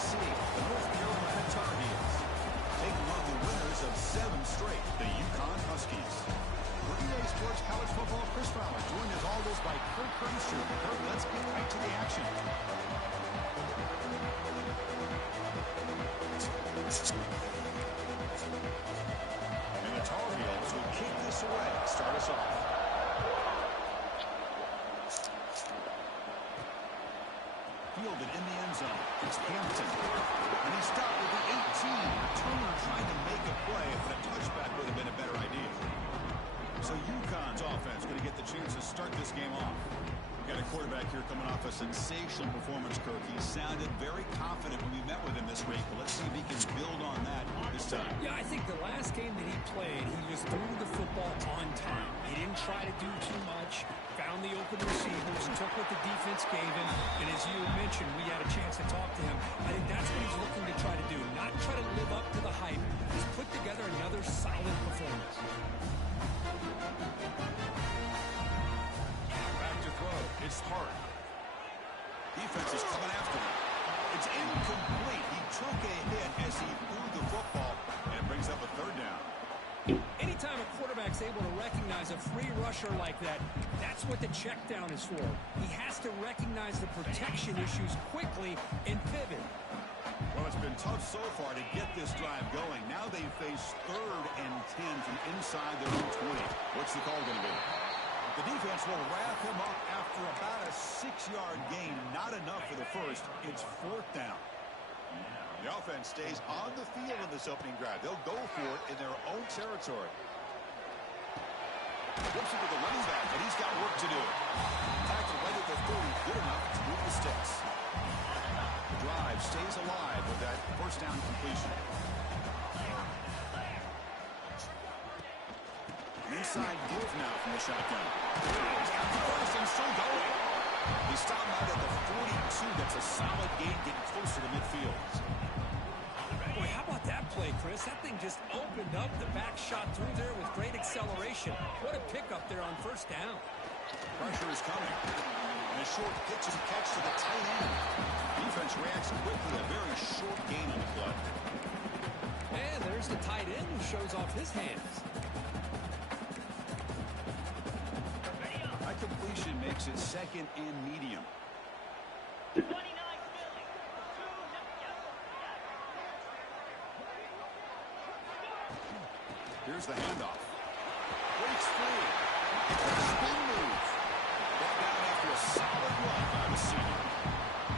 SEC, the North Carolina Tar Heels, taking on the winners of 7 straight, the UConn Huskies. For EA Sports College Football, Chris Fowler, joined as always by Kirk Cruiser. Kirk, let's get right to the action. And the Tar Heels will kick this away, start us off. Fielded in the end zone. It's Hampton. And he stopped with the 18. Turner trying to make a play, but a touchback would have been a better idea. So UConn's offense going to get the chance to start this game off. We've got a quarterback here coming off a sensational performance, Kirk. He sounded very confident when we met with him this week, but let's see if he can build on that this time. Yeah, I think the last game that he played, he just threw the football on time. He didn't try to do too much, found the open receivers, took what the defense gave him, and as you mentioned, we had a chance to talk to him. I think that's what he's looking to try to do, not try to live up to the hype. He's put together another solid performance. Back to throw. It's Hart. Defense is coming after him. It's incomplete. He took a hit as he threw the football, and brings up a 3rd down. Anytime a quarterback's able to recognize a free rusher like that, that's what the check down is for. He has to recognize the protection issues quickly and pivot. Well, it's been tough so far to get this drive going. Now they face 3rd and 10 from inside their own 20. What's the call going to be? The defense will wrap him up after about a 6-yard gain. Not enough for the first. It's 4th down. The offense stays on the field in this opening drive. They'll go for it in their own territory. Flips it to the running back, but he's got work to do. Tackle right at the 30, good enough to move the sticks. The drive stays alive with that 1st down completion. Inside give now from the shotgun. He's got the first and still going. He stopped out at the 42. That's a solid gain, getting closer to midfield. Boy, how about that play, Chris? That thing just opened up. The back shot through there with great acceleration. What a pickup there on 1st down. Pressure is coming. And a short pitch and catch to the tight end. Defense reacts quickly. A very short gain on the play. And there's the tight end who shows off his hands. That completion makes it 2nd and medium. Here's the handoff. Breaks free. Spin move. Brought down after a solid run by the senior.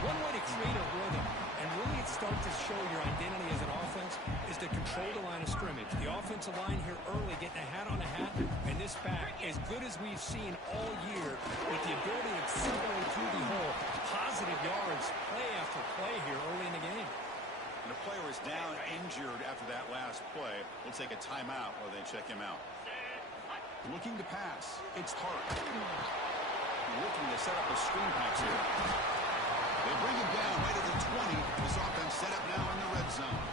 One way to create a rhythm and really start to show your identity as an offense is to control the line of scrimmage. The offensive line here early getting a hat on a hat, and this back as good as we've seen all year with the ability to accelerate through the hole. Positive yards, play after play here early in the game. And the player is down injured after that last play. We'll take a timeout while they check him out. Looking to pass. It's Hart. Looking to set up a screen pass here. They bring him down right at the 20. This offense set up now in the red zone.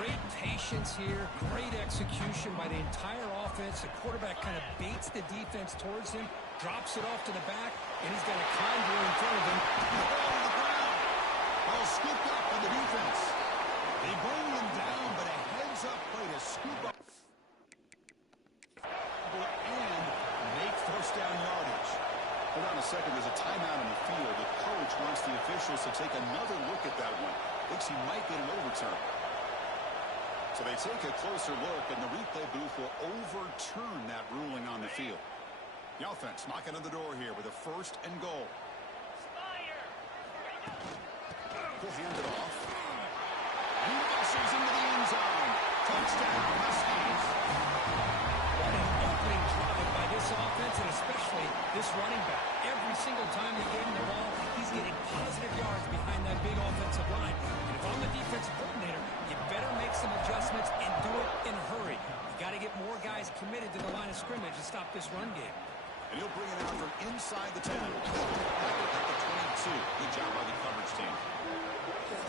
Great patience here. Great execution by the entire offense. The quarterback kind of baits the defense towards him, drops it off to the back, and he's got a convoy in front of him. Well, scooped up on the defense. They bring him down, but a heads-up play to scoop up and make 1st down yardage. Hold on a second. There's a timeout on the field. The coach wants the officials to take another look at that one. Thinks he might get an overturn. So they take a closer look, and the replay booth will overturn that ruling on the field. The offense knocking on the door here with a 1st and goal. He'll hand it off. He muscles into the end zone. Touchdown, Huskies. What an opening drive by this offense, and especially this running back. Every single time they gave him the ball, he's getting positive yards behind that big offensive line. And if I'm the defensive coordinator, you better make some adjustments and do it in a hurry. You got to get more guys committed to the line of scrimmage to stop this run game. And he'll bring it out from inside the 10. At the 22. Good job by the coverage team.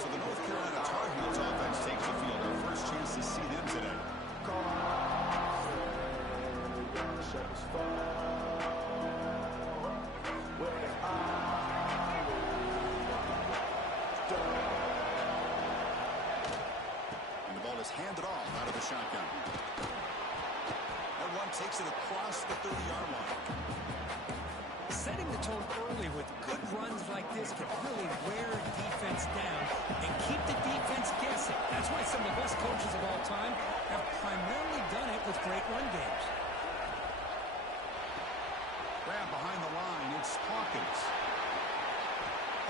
So the North Carolina Tar Heels offense takes the field. Our first chance to see them today. shotgun. That one takes it across the 30-yard line. Setting the tone early with good runs like this can really wear a defense down and keep the defense guessing. That's why some of the best coaches of all time have primarily done it with great run games. Grab behind the line. It's Hawkins.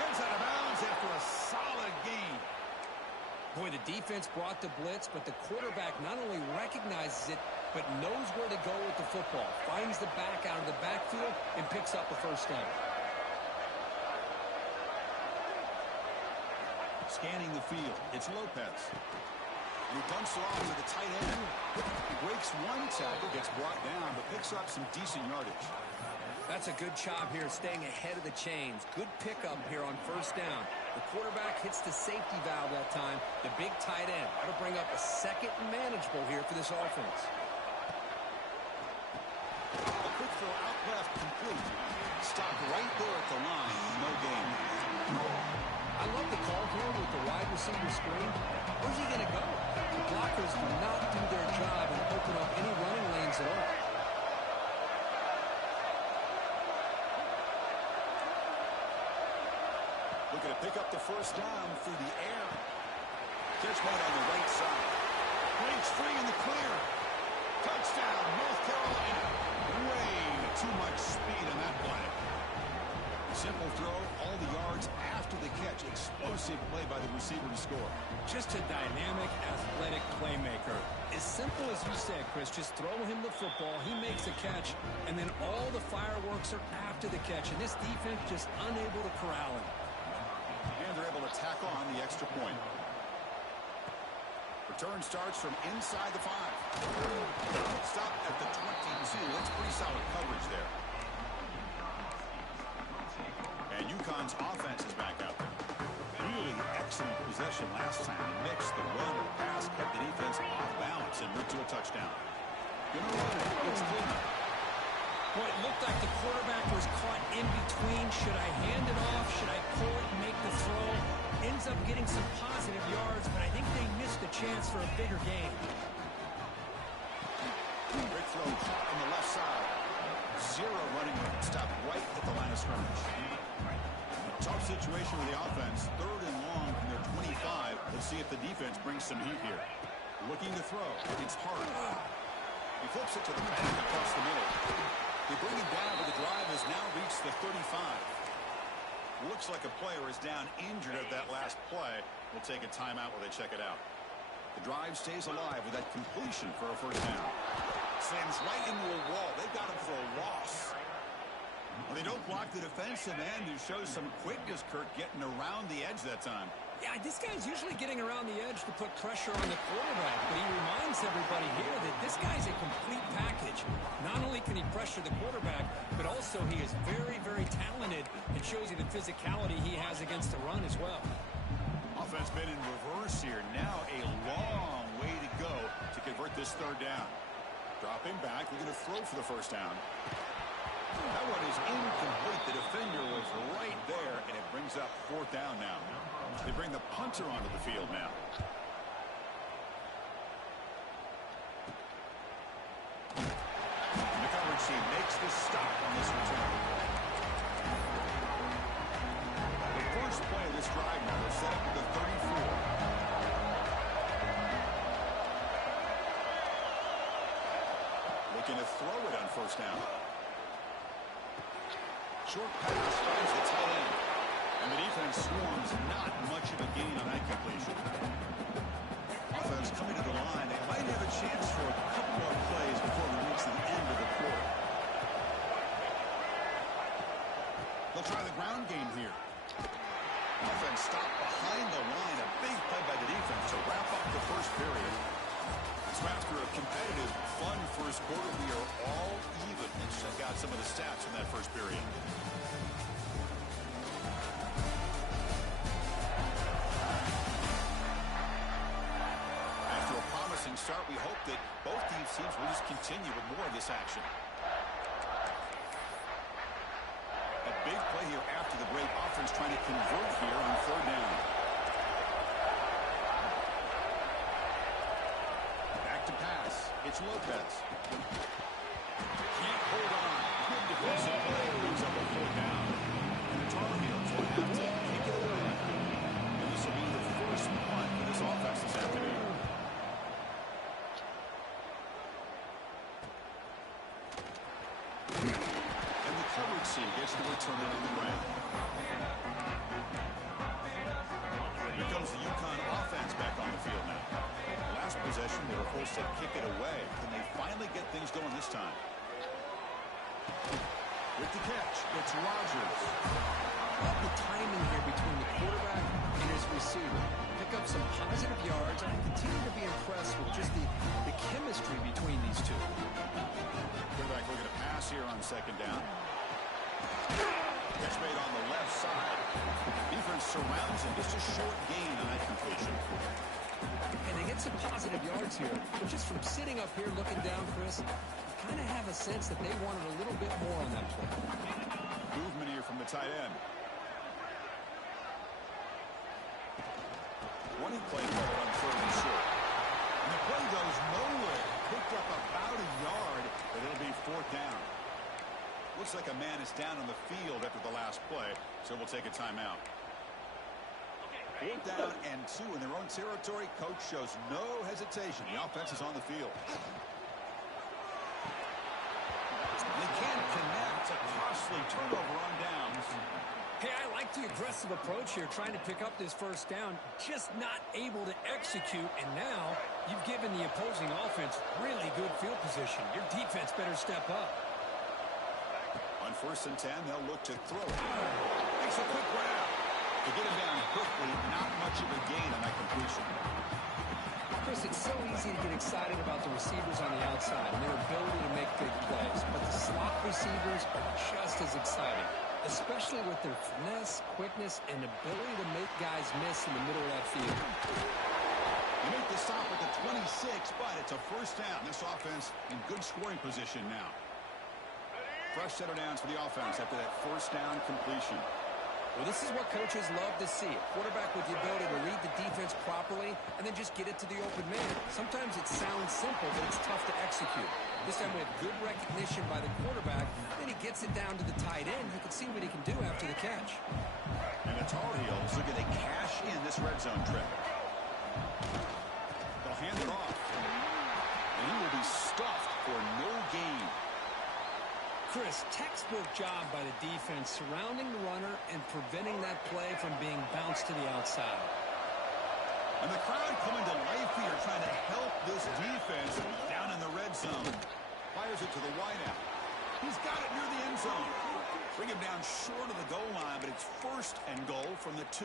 Heads out of bounds after a solid gain. Boy, the defense brought the blitz, but the quarterback not only recognizes it, but knows where to go with the football. Finds the back out of the backfield and picks up a first down. Scanning the field. It's Lopez. He dumps it off to the tight end. He breaks one tackle, gets brought down, but picks up some decent yardage. That's a good job here, staying ahead of the chains. Good pickup here on first down. The quarterback hits the safety valve that time. The big tight end. That'll bring up a second and manageable here for this offense. A quick throw out left, complete. Stopped right there at the line. No gain. I love the call here with the wide receiver screen. Where's he going to go? The blockers do not do their job and open up any running lanes at all. Looking to pick up the first down through the air. Catch made on the right side. Breaks free in the clear. Touchdown, North Carolina. Way too much speed on that play. Simple throw, all the yards after the catch. Explosive play by the receiver to score. Just a dynamic, athletic playmaker. As simple as you said, Chris, just throw him the football, he makes the catch, and then all the fireworks are after the catch, and this defense just unable to corral him. And they're able to tack on the extra point. Return starts from inside the 5. Stop at the 22. That's pretty solid coverage there. And UConn's offense is back out there. Really excellent possession last time. They mixed the run and pass, kept the defense off balance, and moved to a touchdown. Gonna run it. It's good. Well, it looked like the quarterback was caught in between. Should I hand it off? Should I pull it and make the throw? Ends up getting some positive yards, but I think they missed a chance for a bigger gain. Great throw caught on the left side. Zero running room. Stopped right at the line of scrimmage. Tough situation with the offense. 3rd and long from their 25. Let's see if the defense brings some heat here. Looking to throw. It's hard. He flips it to the back across the middle. They bring him down, but the drive has now reached the 35. Looks like a player is down injured at that last play. We'll take a timeout while they check it out. The drive stays alive with that completion for a first down. Slams right into a wall. They've got him for a loss. Well, they don't block the defensive end, who shows some quickness, Kurt, getting around the edge that time. Yeah, this guy's usually getting around the edge to put pressure on the quarterback, but he reminds everybody here that this guy's a complete package. Not only can he pressure the quarterback, but also he is very, very talented and shows you the physicality he has against the run as well. Offense been in reverse here. Now a long way to go to convert this 3rd down. Dropping back, looking to throw for the first down. That one is incomplete. The defender was right there, and it brings up 4th down now. They bring the punter onto the field now. And the coverage team makes the stop on this return. The first play of this drive now is set up at the 34. Looking to throw it on first down. Short pass finds the tight end. And the defense swarms. Not much of a gain on that completion. Offense coming to the line. They might have a chance for a couple more plays before we reach the end of the quarter. They'll try the ground game here. Offense stopped behind the line. A big play by the defense to wrap up the first period. So after a competitive, fun first quarter, we are all even. Let's check out some of the stats from that first period. After a promising start, we hope that both teams will just continue with more of this action. A big play here after the break. Offense trying to convert here on 3rd down. It's Lopez. Can't hold on. Good defensive play. Brings up a 4th down. And the Tar Heels will have to kick it away. And this will be the first punt for this offense this afternoon. And the coverage team gets to return it on the ground. Here comes the UConn offense back on the field now. Last possession, they were forced to kick it away. Can they finally get things going this time? With the catch, it's Rodgers. Love the timing here between the quarterback and his receiver. Pick up some positive yards, and I continue to be impressed with just the chemistry between these two. Quarterback looking to pass here on 2nd down. Catch made on the left side. Defense surrounds him. Just a short gain on that completion. And they get some positive yards here. But just from sitting up here looking down, Chris, you kind of have a sense that they wanted a little bit more on that play. Movement here from the tight end. Running play call on 3rd and short. And the play goes nowhere. Picked up about a yard, but it'll be 4th down. Looks like a man is down on the field after the last play, so we'll take a timeout. 4th down and 2 in their own territory. Coach shows no hesitation. The offense is on the field. They can't connect. A costly turnover on downs. Hey, I like the aggressive approach here, trying to pick up this 1st down, just not able to execute, and now you've given the opposing offense really good field position. Your defense better step up. On 1st and 10, they'll look to throw it. Makes a quick grab. To get him down quickly, not much of a gain on that completion. Chris, it's so easy to get excited about the receivers on the outside and their ability to make big plays, but the slot receivers are just as exciting, especially with their finesse, quickness, and ability to make guys miss in the middle of that field. They make the stop at the 26, but it's a 1st down. This offense in good scoring position now. Fresh set of downs for the offense after that 1st down completion. Well, this is what coaches love to see. A quarterback with the ability to read the defense properly and then just get it to the open man. Sometimes it sounds simple, but it's tough to execute. This time we have good recognition by the quarterback. Then he gets it down to the tight end. You can see what he can do after the catch. And the Tar Heels looking to cash in this red zone trip. They'll hand it off. And he will be stuffed for no gain. Chris, textbook job by the defense surrounding the runner and preventing that play from being bounced to the outside. And the crowd coming to life here trying to help this defense down in the red zone. Fires it to the wideout. He's got it near the end zone. Bring him down short of the goal line, but it's 1st and goal from the 2.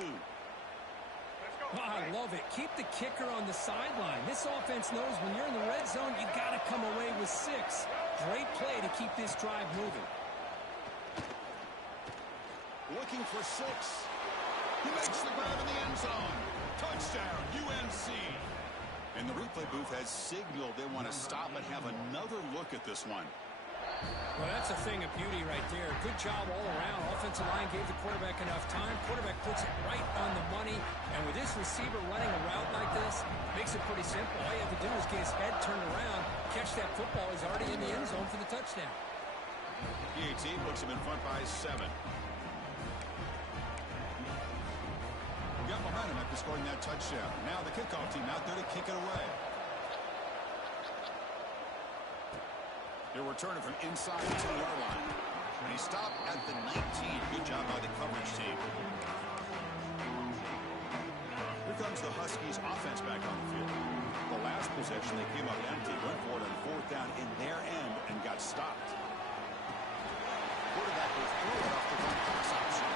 Oh, I love it. Keep the kicker on the sideline. This offense knows when you're in the red zone, you've got to come away with 6. Great play to keep this drive moving. Looking for 6. He makes the grab in the end zone. Touchdown, UNC. And the replay booth has signaled they want to stop and have another look at this one. Well, that's a thing of beauty right there. Good job all around. Offensive line gave the quarterback enough time. Quarterback puts it right on the money. And with this receiver running a route like this, makes it pretty simple. All you have to do is get his head turned around, catch that football. He's already in the end zone for the touchdown. PAT puts him in front by 7. We got momentum after scoring that touchdown. Now the kickoff team out there to kick it away. They're returning from inside the 10-yard line. And he stopped at the 19. Good job by the coverage team. Here comes the Huskies offense back on the field. The last possession, they came up empty, went for it on 4th down in their end and got stopped. Quarterback will throw it off the run pass option.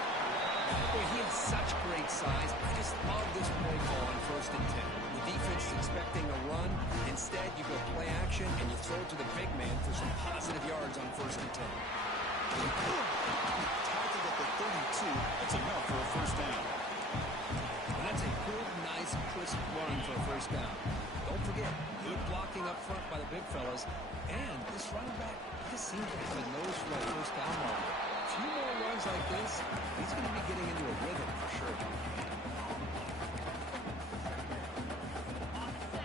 Boy, he has such great size. I just love this play call on 1st and 10. The defense is expecting a run. Instead, you go play action and you throw it to the big man for some positive yards on 1st and 10. Tackled at the 32. That's enough for a 1st down. And that's a good, nice, crisp run for a 1st down. Don't forget, good blocking up front by the big fellas. And this running back just seems to have a nose for that 1st down marker. A few more runs like this, he's going to be getting into a rhythm for sure.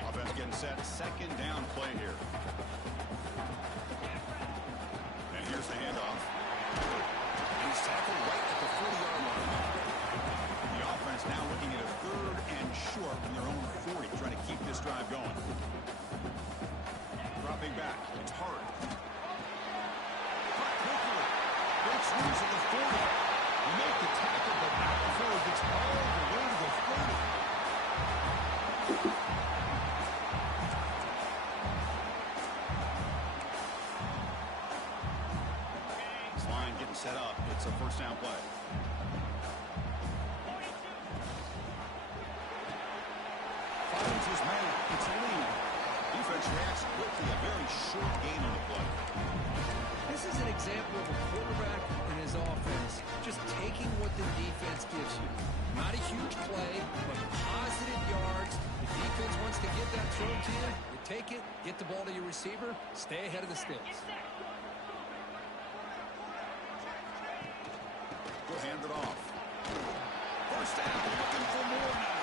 Offense getting set second down play here. And here's the handoff. He's tackled right at the 40-yard line. The offense now looking at a 3rd and short from their own 40, trying to keep this drive going. Dropping back. It's hard. Caught quickly. Breaks loose at the 40. He made the tackle, but not before he gets all the way to the 30. Line getting set up. It's a first down play. Finds his man. It's a lead. Defense reacts quickly. A very short gain on the play. This is an example of a quarterback and his offense just taking what the defense gives you. Not a huge play, but positive yards. The defense wants to get that throw to you. You take it, get the ball to your receiver, stay ahead of the sticks. We'll hand it off. First down, looking for more now.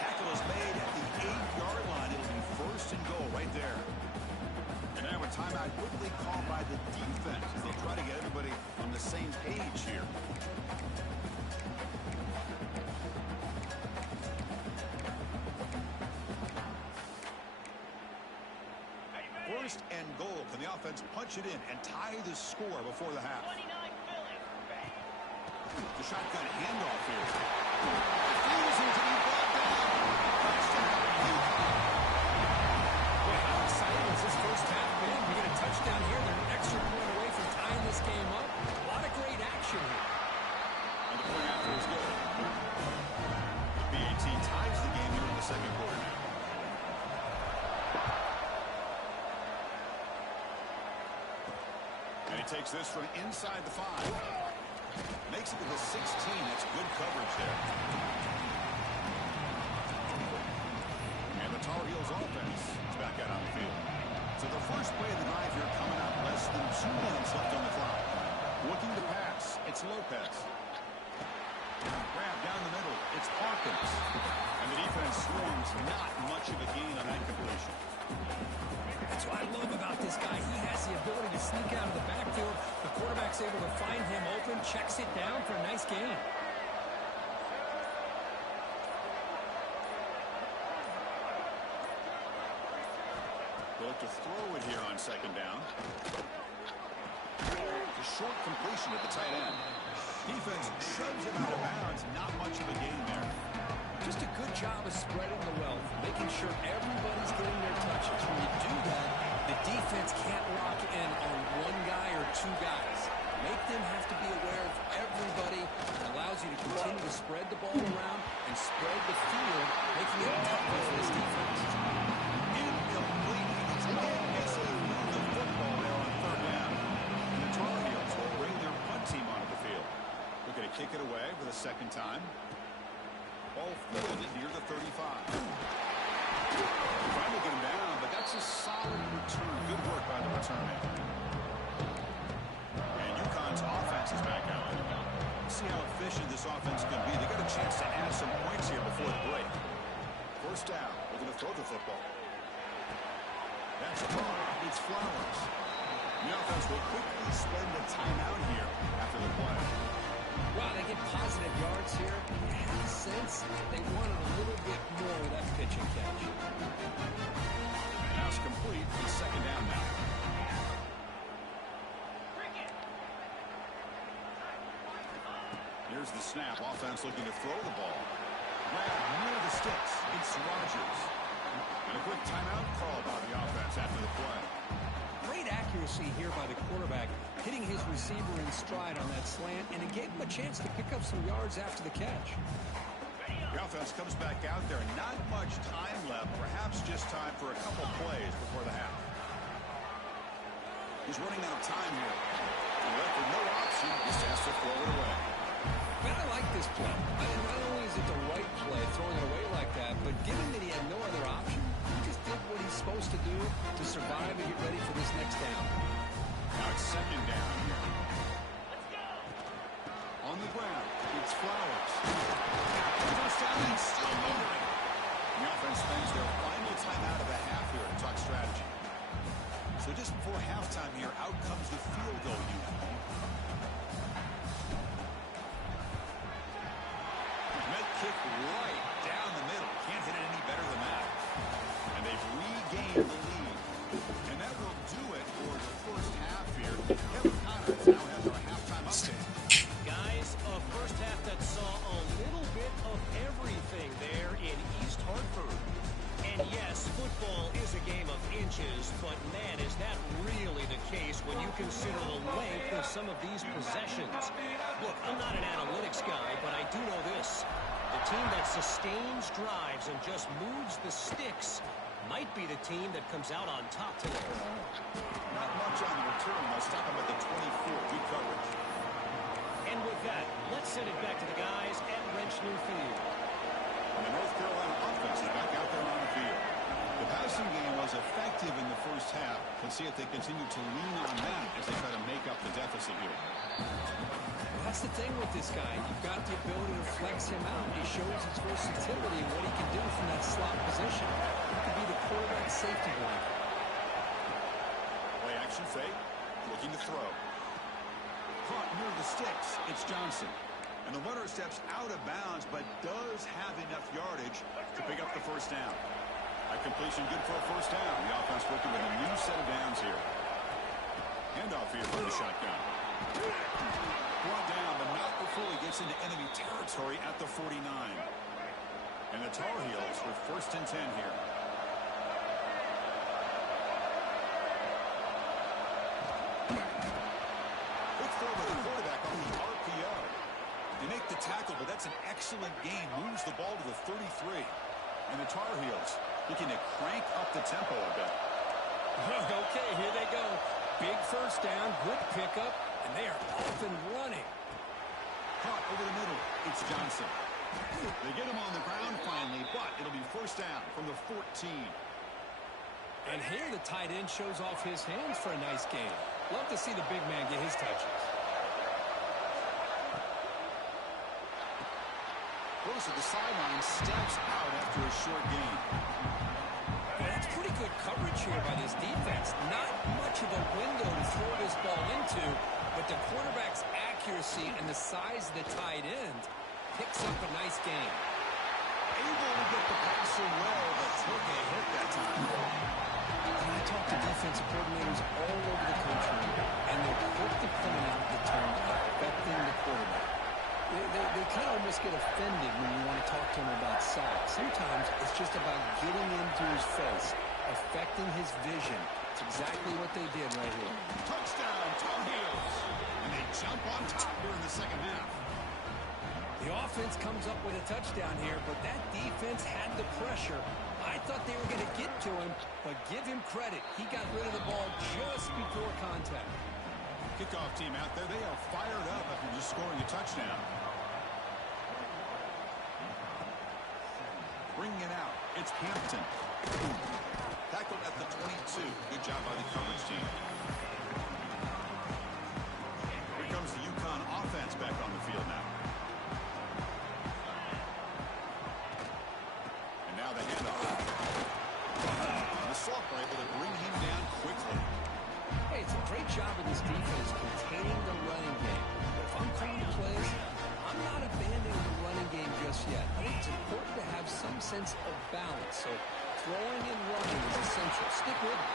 Tackle is made at the 8-yard line. It'll be first and goal right there. And now a timeout quickly called by the defense as they try to get everybody on the same page here. First and goal. Can the offense punch it in and tie the score before the half? The shotgun handoff here. Refusing to be brought down. Touchdown, Utah. Boy, how exciting has this first half been? We get a touchdown here. They're an extra point away from tying this game up. A lot of great action here. And the point after is good. The BAT ties the game here in the second quarter now. And he takes this from inside the 5. Makes it to the 16. That's good coverage there. And the Tar Heels offense is back out on the field. So the first play of the drive here coming up. Less than 2 minutes left on the clock. Looking to pass. It's Lopez. Grab down the middle. It's Parkins. And the defense swarms. Not much of a gain on that completion. That's what I love about this guy. He has the ability to sneak out of the backfield. The quarterback's able to find him open, checks it down for a nice gain. They'll look to throw it here on second down. A short completion at the tight end. Defense shoves him out of bounds. Not much of a gain there. Just a good job of spreading the wealth, making sure everybody's getting their touches. When you do that, the defense can't lock in on one guy or 2 guys. Make them have to be aware of everybody. It allows you to continue to spread the ball around and spread the field, making it tougher for this defense. Incomplete. He's again missing the football there on third down. And the Tar Heels will bring their punt team onto the field. Looking to kick it away for the second time. Ball fielded near the 35. Trying to get him down, but that's a solid return. Good work by the return man. And UConn's offense is back out. See how efficient this offense can be. They got a chance to add some points here before the break. First down. Looking to throw the football. That's a ball. It's Flowers. The offense will quickly spend a timeout here after the play. Wow, they get positive yards here. You have a sense they wanted a little bit more with that pitch and catch. Now it's complete. It's second down now. Here's the snap. Offense looking to throw the ball. Grab near the sticks. It's Rodgers. And a quick timeout call by the offense after the play. Great accuracy here by the quarterback, hitting his receiver in stride on that slant, and it gave him a chance to pick up some yards after the catch. The offense comes back out there. Not much time left. Perhaps just time for a couple plays before the half. He's running out of time here. And left with no option, just has to throw it away. Man, I like this play. I mean, not only is it the right play, throwing it away like that, but given that he had no other option, he just did what he's supposed to do to survive and get ready for this next down. Now it's second down here. Let's go. On the ground, it's Flowers. First down and still moving. The offense spends their final timeout of the half here to talk strategy. So just before halftime here, out comes the field goal unit. Med kick right down the middle. Can't hit it any better than that. And they've regained the lead. And that will do it for the first half here. Kevin Connors now has our halftime update. Guys, a first half that saw a little bit of everything there in East Hartford. And yes, football is a game of inches, but man, is that really the case when you consider the length of some of these possessions. Look, I'm not an analytics guy, but I do know this. The team that sustains drives and just moves the sticks might be the team that comes out on top today. Not much on the return. They'll stop him at the 24. Good coverage. And with that, let's send it back to the guys at Wrenchner Field. And the North Carolina offense is back out there on the field. The passing game was effective in the first half. Let's see if they continue to lean on that as they try to make up the deficit here. That's the thing with this guy. You've got the ability to flex him out. He shows his versatility and what he can do from that slot position. He could be the quarterback safety blanket. Play action fake. Looking to throw. Caught near the sticks. It's Johnson. And the runner steps out of bounds, but does have enough yardage to pick up the first down. A completion good for a first down. The offense working with a new set of downs here. Handoff here from the shotgun. Brought down, but not before he gets into enemy territory at the 49. And the Tar Heels with 1st and 10 here. Quick throw to the quarterback on the RPO. They make the tackle, but that's an excellent game. Moves the ball to the 33. And the Tar Heels looking to crank up the tempo a bit. Okay, here they go. Big first down, good pickup, and they are off and running. Caught over the middle. It's Johnson. They get him on the ground finally, but it'll be first down from the 14. And here the tight end shows off his hands for a nice game. Love to see the big man get his touches. Goes to the sideline, steps out after a short gain. That's pretty good coverage here by this defense. Not much of a window to throw this ball into, but the quarterback's accuracy and the size of the tight end picks up a nice game. Able to get the pass away, but took a hit that time. And I talk to defensive coordinators all over the country, and they're quick to point out the term affecting the quarterback. They kind of almost get offended when you want to talk to them about sacks. Sometimes it's just about getting into his face, affecting his vision. It's exactly what they did right here. Touchdown, Tar Heels. And they jump on top here in the second half. The offense comes up with a touchdown here, but that defense had the pressure. I thought they were going to get to him, but give him credit. He got rid of the ball just before contact. Kickoff team out there, they are fired up after just scoring a touchdown. Bringing it out, it's Hampton. Tackled at the 22. Good job by the coverage team. Here comes the UConn offense back on the field now. And now the handoff. The Soft are able to bring him down quickly. Hey, it's a great job of this defense containing the running game. But if I'm calling the plays, I'm not abandoning the running game just yet. I think it's important to have some sense of balance. So throwing and running is essential. Stick with it.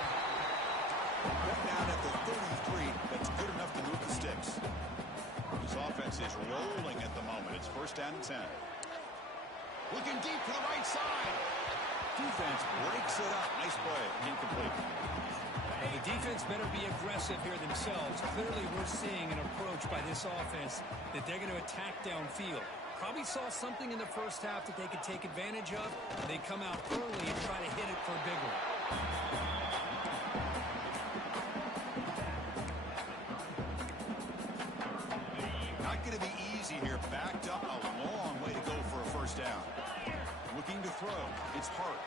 Right down at the 33. That's good enough to move the sticks. This offense is rolling at the moment. It's first down and 10. Looking deep to the right side. Defense breaks it up. Nice play. Incomplete. Well, the defense better be aggressive here themselves. Clearly, we're seeing an approach by this offense that they're going to attack downfield. Probably saw something in the first half that they could take advantage of. They come out early and try to hit it for a big one. Not going to be easy here. Backed up a long way to go for a first down. Looking to throw. It's Hart.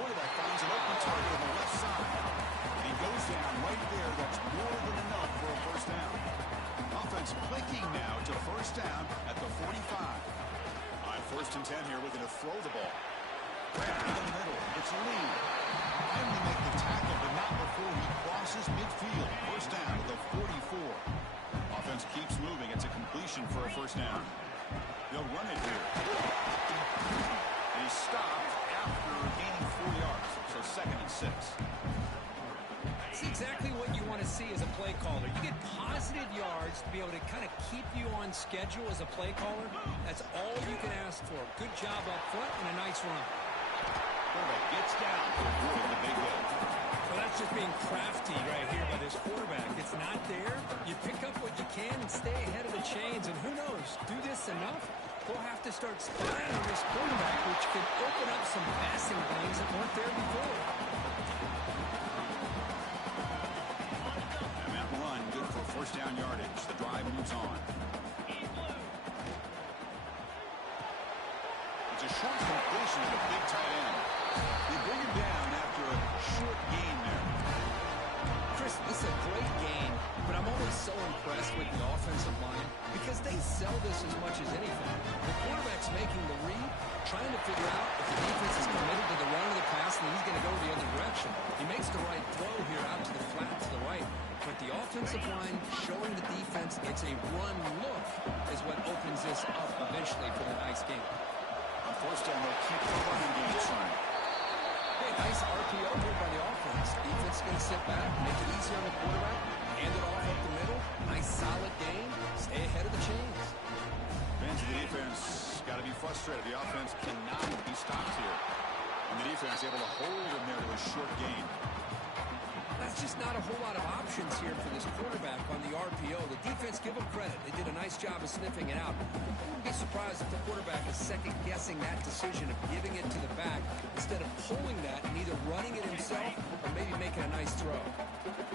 Quarterback finds an open target on the left side. And he goes down right there. That's more than enough for a first down. Offense clicking now to first down at the 45. On 1st and 10 here, looking to throw the ball. Grab in the middle. It's Lee. Finally make the tackle, but not before he crosses midfield. First down to the 44. Offense keeps moving. It's a completion for a first down. They'll run it here. And he stopped after gaining 4 yards. So second and 6. It's exactly what you want to see as a play caller. You get positive yards to be able to kind of keep you on schedule as a play caller. That's all you can ask for. Good job up front and a nice run. Quarterback gets down to avoid the big hit. Well, that's just being crafty right here by this quarterback. It's not there. You pick up what you can and stay ahead of the chains. And who knows, do this enough, we'll have to start spying on this quarterback, which could open up some passing lanes that weren't there before. And that run, good for first down yardage. The drive moves on. It's a short completion to the big tight end. They bring him down after a short gain there. Chris, this is a great game, but I'm always so impressed with the offensive line because they sell this as much as anything. The quarterback's making the read, trying to figure out if the defense is committed to the run or the pass, and he's going to go the other direction. He makes the right throw here out to the flat to the right, but the offensive line showing the defense it's a run look is what opens this up eventually for the nice game. On first down, they'll keep the running game trying. Hey, nice RPO here by the offense. Defense is going to sit back, make it easier on the quarterback, hand it off up the middle. Nice solid game. Stay ahead of the chains. Fans of the defense got to be frustrated. The offense cannot be stopped here. And the defense able to hold him there to a short gain. That's just not a whole lot of options here for this quarterback on the RPO. The defense, give them credit. They did a nice job of sniffing it out. I wouldn't be surprised if the quarterback is second-guessing that decision of giving it to the back instead of pulling that and either running it himself or maybe making a nice throw.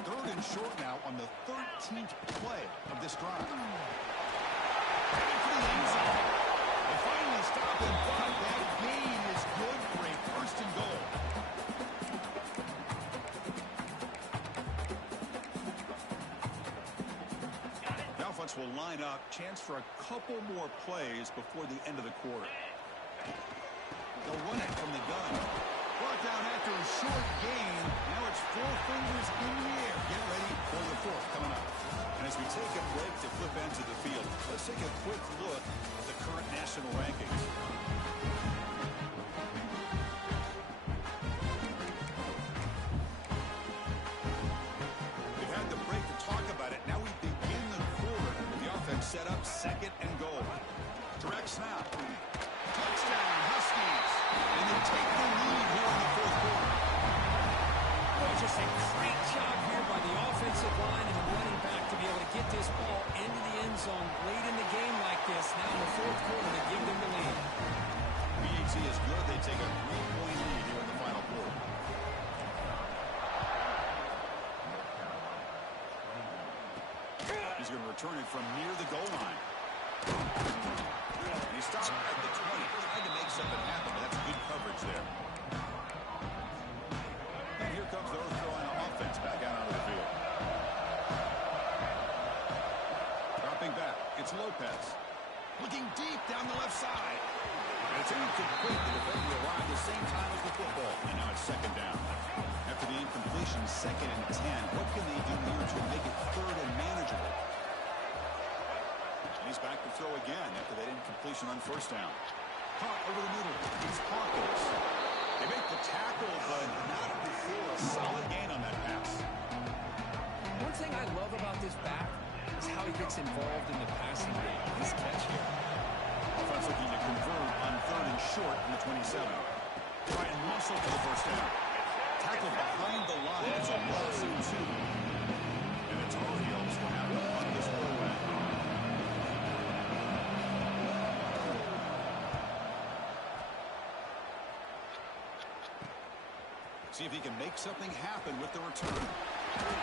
Third and short now on the 13th play of this drive. Heading for the end zone. They finally stop him, but that gain is good for a first and goal. Will line up, chance for a couple more plays before the end of the quarter. They'll run it from the gun. Brought down after a short gain. Now it's 4 fingers in the air. Get ready for the fourth coming up. And as we take a break to flip ends of the field, let's take a quick look at the current national rankings. We've had the break to talk about it. Now we begin the quarter. The offense set up second and goal. Direct snap. Touchdown, Huskies. And they take the lead here in the fourth quarter. Well, just a great job here by the offensive line and the running back to be able to get this ball into the end zone late in the game like this. Now in the fourth quarter to give them the lead. BAT is good. They take a 3-point lead here in the final quarter. He's going to return it from near the goal line. And he stopped at the 20. Trying to make something happen, but that's good coverage there. And here comes the North Carolina offense back out onto the field. Dropping back, it's Lopez. Looking deep down the left side. And it's incomplete. The defender arrived the same time as the football. And now it's second down. After the incompletion, second and 10. What can they do here to make it third and manageable? And he's back to throw again after that incompletion on first down. Caught over the middle. It's Hawkins. They make the tackle, but not before a solid gain on that pass. One thing I love about this back is how he gets involved in the passing game. This catch here. Offense looking to convert on third and short from the 27. Try and muscle for the first down. Tackle behind the line. It's a loss of 2. And the Tar Heels will have to punt this one away. See if he can make something happen with the return.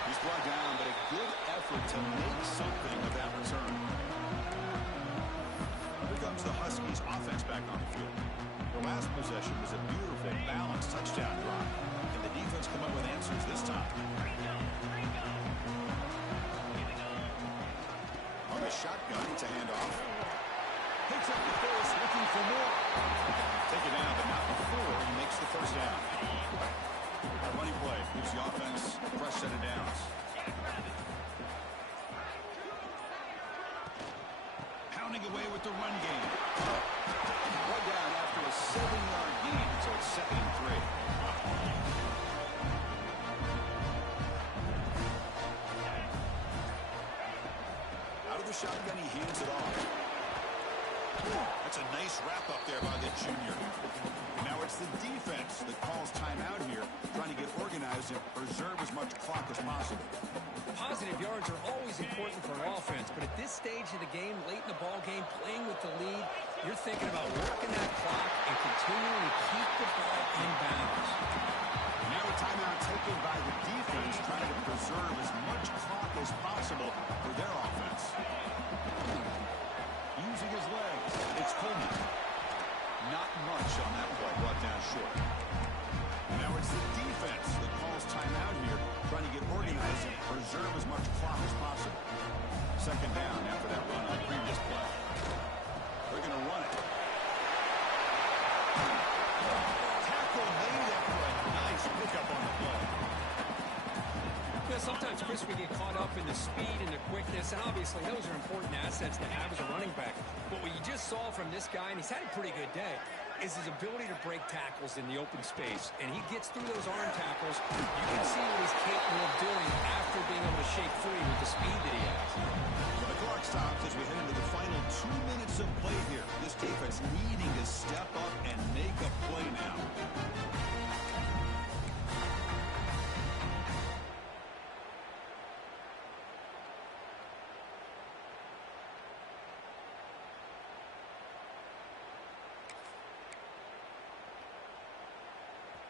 He's brought down, but a good effort to make something of that return. Here comes the Huskies offense back on the field. Their last possession was a beautiful, balanced touchdown drive. And the defense come up with answers this time. On the shotgun, it's a handoff. Picks up the first, looking for more. Take it down, but not before he makes first down. A running play gives the offense a fresh set of downs. Pounding away with the run game. One down after a 7-yard gain, so it's 2nd and 3. Out of the shotgun, he hands it off. That's a nice wrap up there by the junior. Now it's the defense that calls timeout here, trying to get organized and preserve as much clock as possible. Positive yards are always important for an offense, but at this stage of the game, late in the ball game, playing with the lead, you're thinking about working that clock and continuing to keep the ball in bounds. Now a timeout taken by the defense, trying to preserve as much clock as possible for their offense. Using his legs, it's Coleman. Not much on that play, brought down short. Now it's the defense that calls timeout here, trying to get organized and preserve as much clock as possible. 2nd down after that run on the previous play. They're going to run it. Tackle made after a nice pickup on the play. Yeah, sometimes, Chris, we get caught up in the speed and the quickness, and obviously those are important assets to have as a running back. But what you just saw from this guy, and he's had a pretty good day, is his ability to break tackles in the open space. And he gets through those arm tackles. You can see what he's capable of doing after being able to shake free with the speed that he has. Well, the clock stops as we head into the final 2 minutes of play here. This defense needing to step up and make a play now.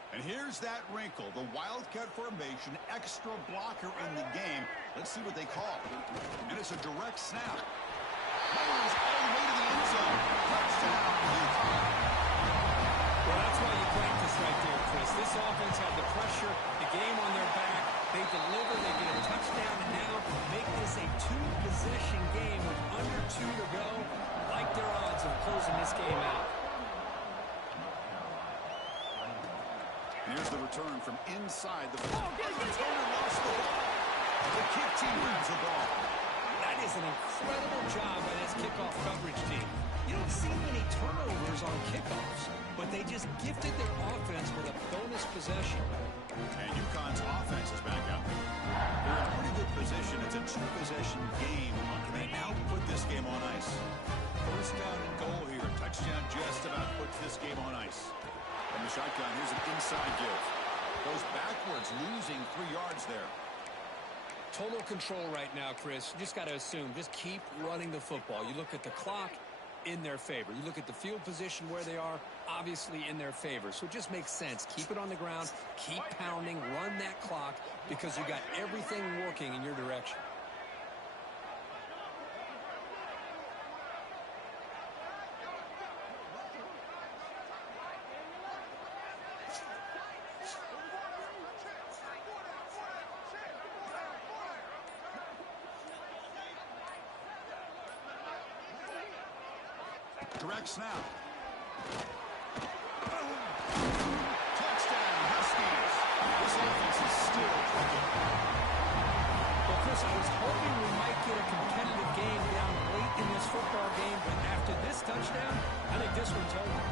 And here's that wrinkle, the Wildcat formation, extra blocker in the game. Let's see what they call. And it's a direct snap. Powers all the way to the end zone. Touchdown, Utah. Well, that's why you practice right there, Chris. This offense had the pressure, the game on their back. They deliver, they get a touchdown, and now make this a 2-possession game with under 2 to go. Like their odds of closing this game out. Here's the return from inside the ball. Returner lost the ball. The kick team wins the ball. That is an incredible job by this kickoff coverage team. You don't see many turnovers on kickoffs, but they just gifted their offense with a bonus possession. And UConn's offense is back out there. They're in a pretty good position. It's a 2-possession game. Can they now put this game on ice? First down and goal here. Touchdown just about puts this game on ice. From the shotgun, here's an inside give. Goes backwards, losing 3 yards there. Total control right now, Chris. You just got to assume, just keep running the football. You look at the clock, in their favor. You look at the field position where they are, obviously in their favor. So it just makes sense. Keep it on the ground, keep pounding, run that clock, because you got everything working in your direction. Direct snap. Touchdown, Huskies. This offense is still clicking. Well, Chris, I was hoping we might get a competitive game down late in this football game, but after this touchdown, I think this one's over.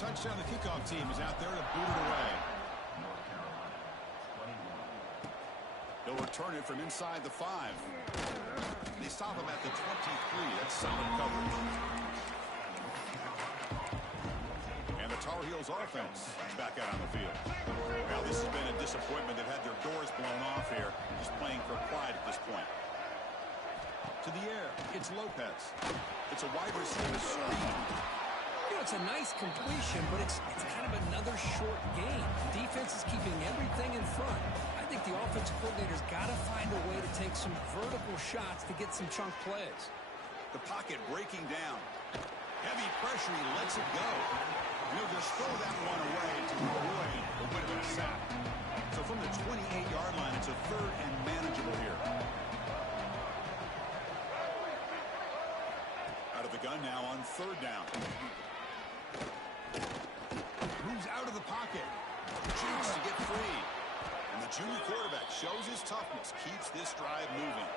Touchdown, the kickoff team is out there to boot it away. They'll return it from inside the 5. They stop him at the 23. That's solid coverage. And the Tar Heels offense is back out on the field. Now, this has been a disappointment. They've had their doors blown off here, just playing for pride at this point. To the air, it's Lopez. It's a wide receiver screen. It's a nice completion, but it's kind of another short game. Defense is keeping everything in front. I think the offense offensive coordinator's got to find a way to take some vertical shots to get some chunk plays. The pocket breaking down. Heavy pressure, he lets it go. He'll just throw that one away to avoid a bit of a sack. So from the 28-yard line, it's a third and manageable here. Out of the gun now on third down. Moves out of the pocket. Cheats to get free. And the junior quarterback shows his toughness, keeps this drive moving.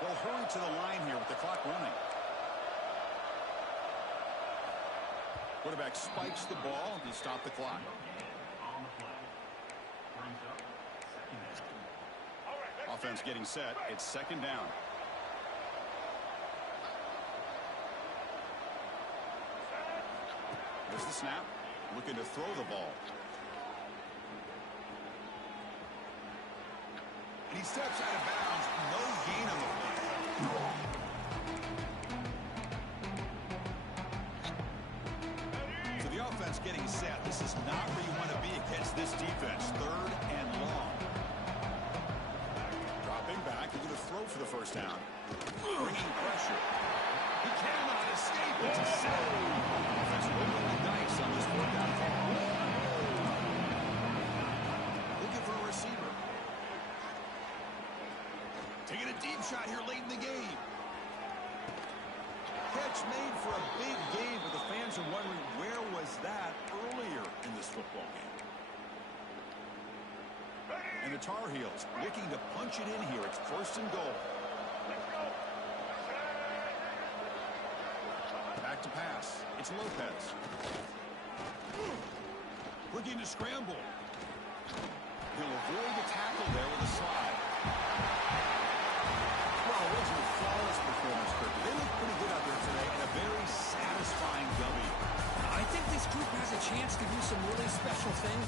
They'll hurry to the line here with the clock running. Quarterback spikes the ball to stop the clock. Offense getting set. It's second down. There's the snap. Looking to throw the ball. And he steps out of bounds. No gain on the play. So the offense getting set. This is not where you want to be against this defense. Third and long. Dropping back. He's going to throw for the first down. Bringing pressure. He cannot escape. It's a sack. Offense rolling the dice on this fourth down call. Looking for a receiver. Taking a deep shot here late in the game. Catch made for a big game, but the fans are wondering where was that earlier in this football game. And the Tar Heels looking to punch it in here. It's first and goal. Back to pass. It's Lopez. Looking to scramble. He'll avoid the tackle there with a slide. Well, it wasn't a flawless performance, Kirk. They look pretty good out there today and a very satisfying W. I think this group has a chance to do some really special things.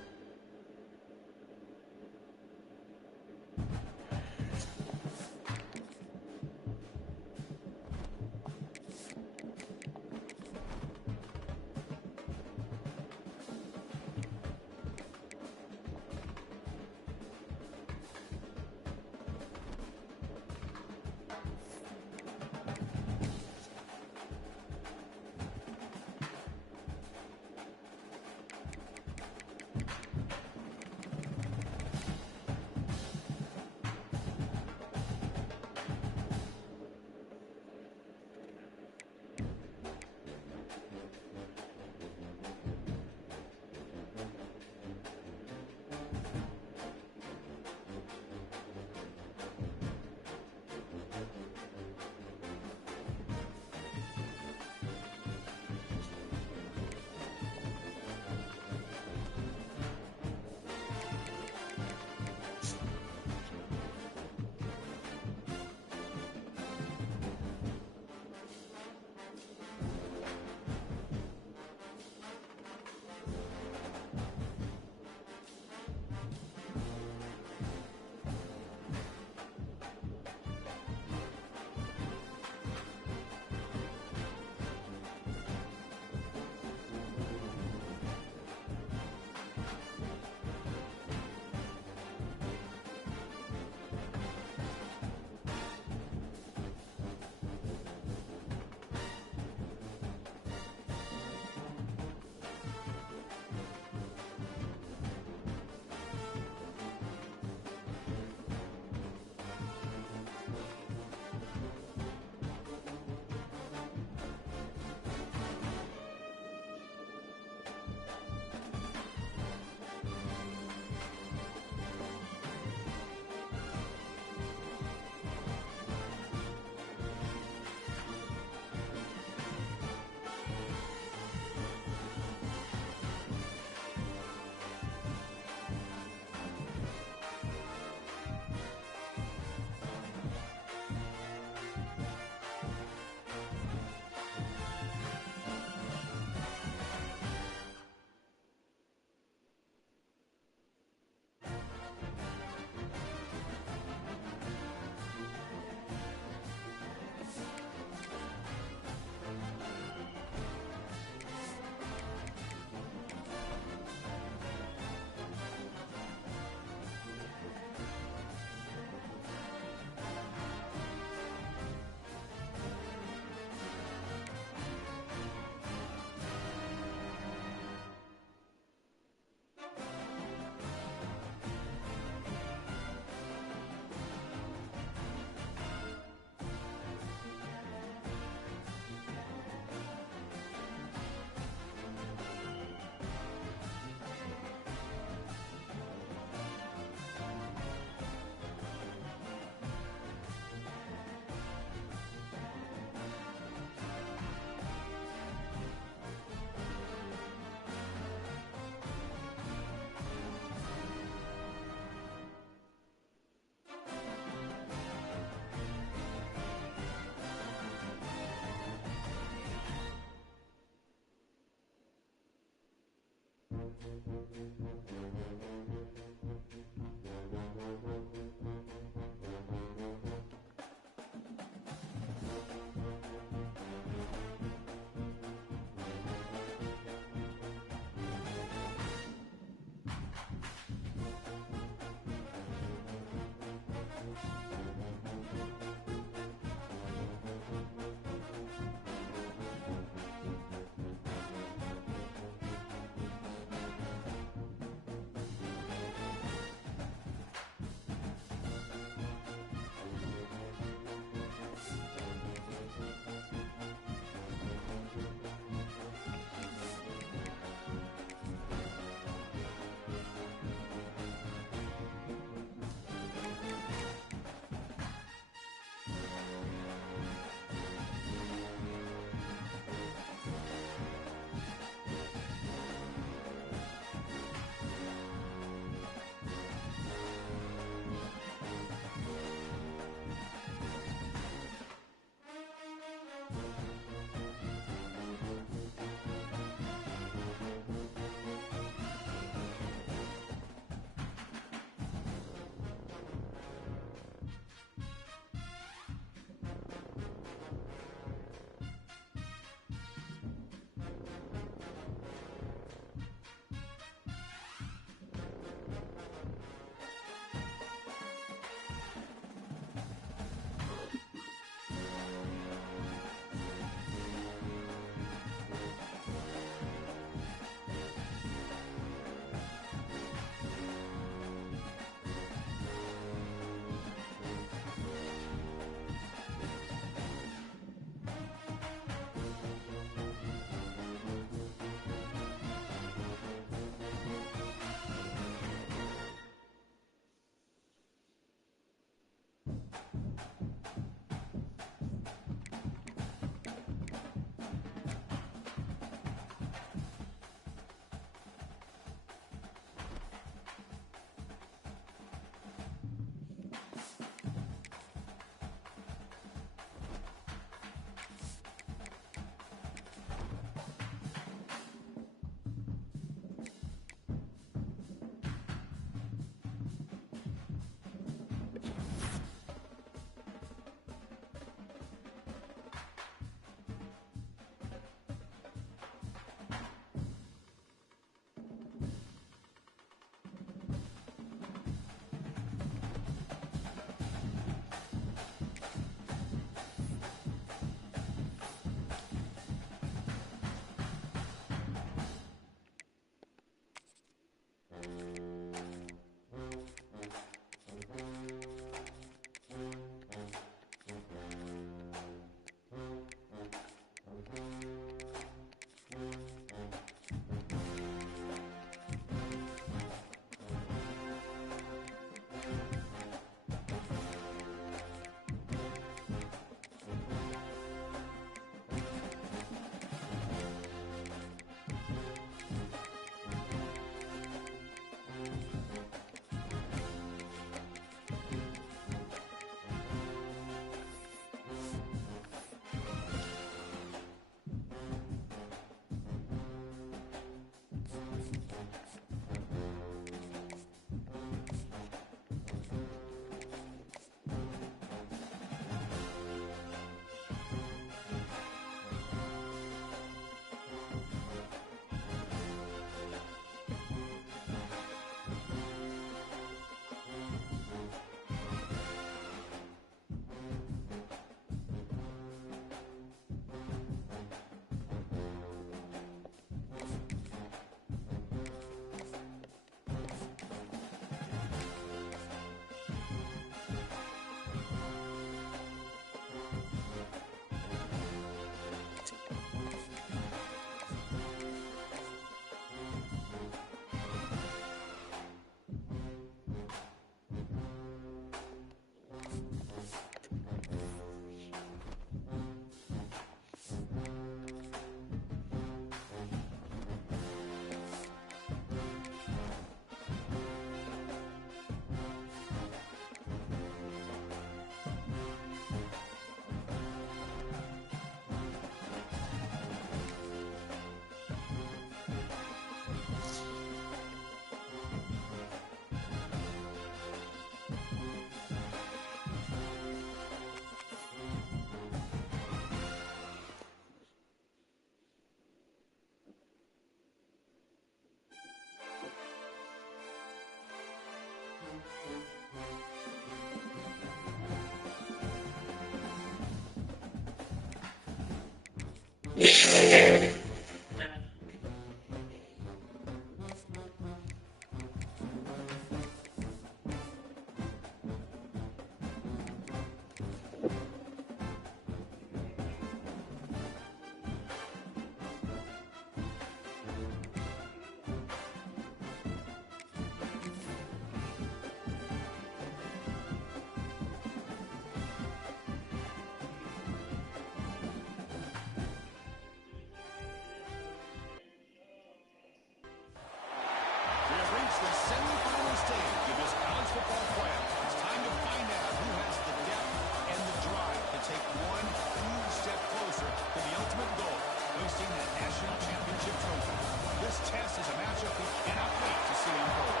The semifinal stage of this college football playoff. It's time to find out who has the depth and the drive to take one huge step closer to the ultimate goal, hoisting that national championship trophy. This test is a matchup we cannot wait to see unfold.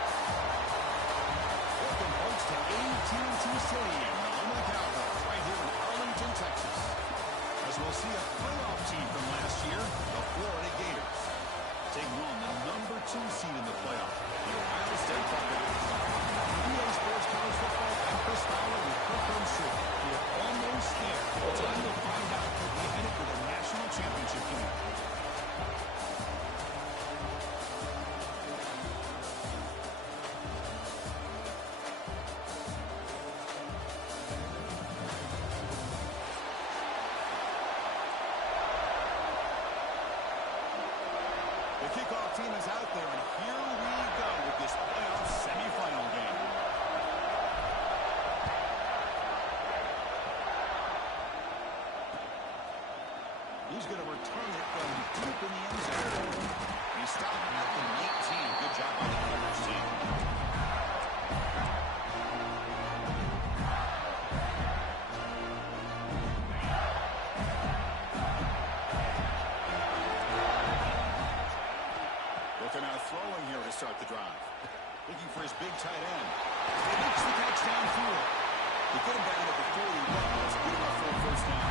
Welcome, folks, to AT&T Stadium, the home of the Cowboys, right here in Arlington, Texas. As we'll see a playoff team from last year, the Florida Gators, taking on the number 2 seed in the playoff, the Ohio State Buckeyes. EA Sports College Football, I'm Chris Fowler with Kirk Herbstreit. We're almost there. Time to find out who'll be headed for the national championship game. The kickoff team is out there, and here we go with this playoff semifinal game. He's going to return it from deep in the end zone. He stopped at the 18. Good job by the Gators team. Looking out throwing here to start the drive. Looking for his big tight end. He makes the catch downfield. He could have batted at the 41. That's good enough for a first down.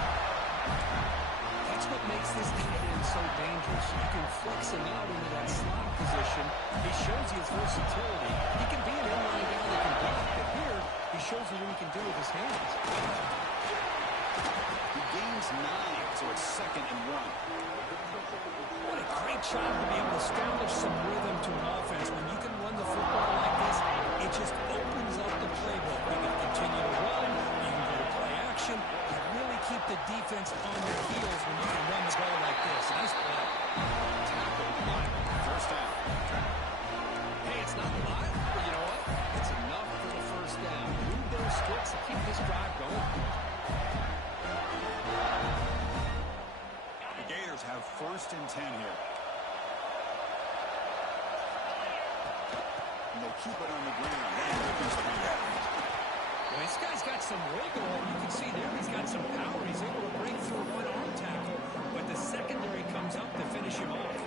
That's what makes this tight end so dangerous. You can flex him out into that slot position. He shows you his versatility. He can be an inline guy that can block, but here he shows you what he can do with his hands. He gains 9, so it's 2nd and 1. What a great job to be able to establish some rhythm to an offense. When you can run the football like this, it just opens up the playbook. You can continue to run, you can go to play action, you really keep the defense on their heels when you can run the ball like this. Nice play. Tackle, first down. Hey, it's not live, but you know what? It's enough for the first down. Move those sticks and keep this drive going. The Gators have 1st and 10 here. And they'll keep it on the ground. Well, this guy's got some wiggle. You can see there he's got some power. He's able to break through one arm tackle, but the secondary comes up to finish him off.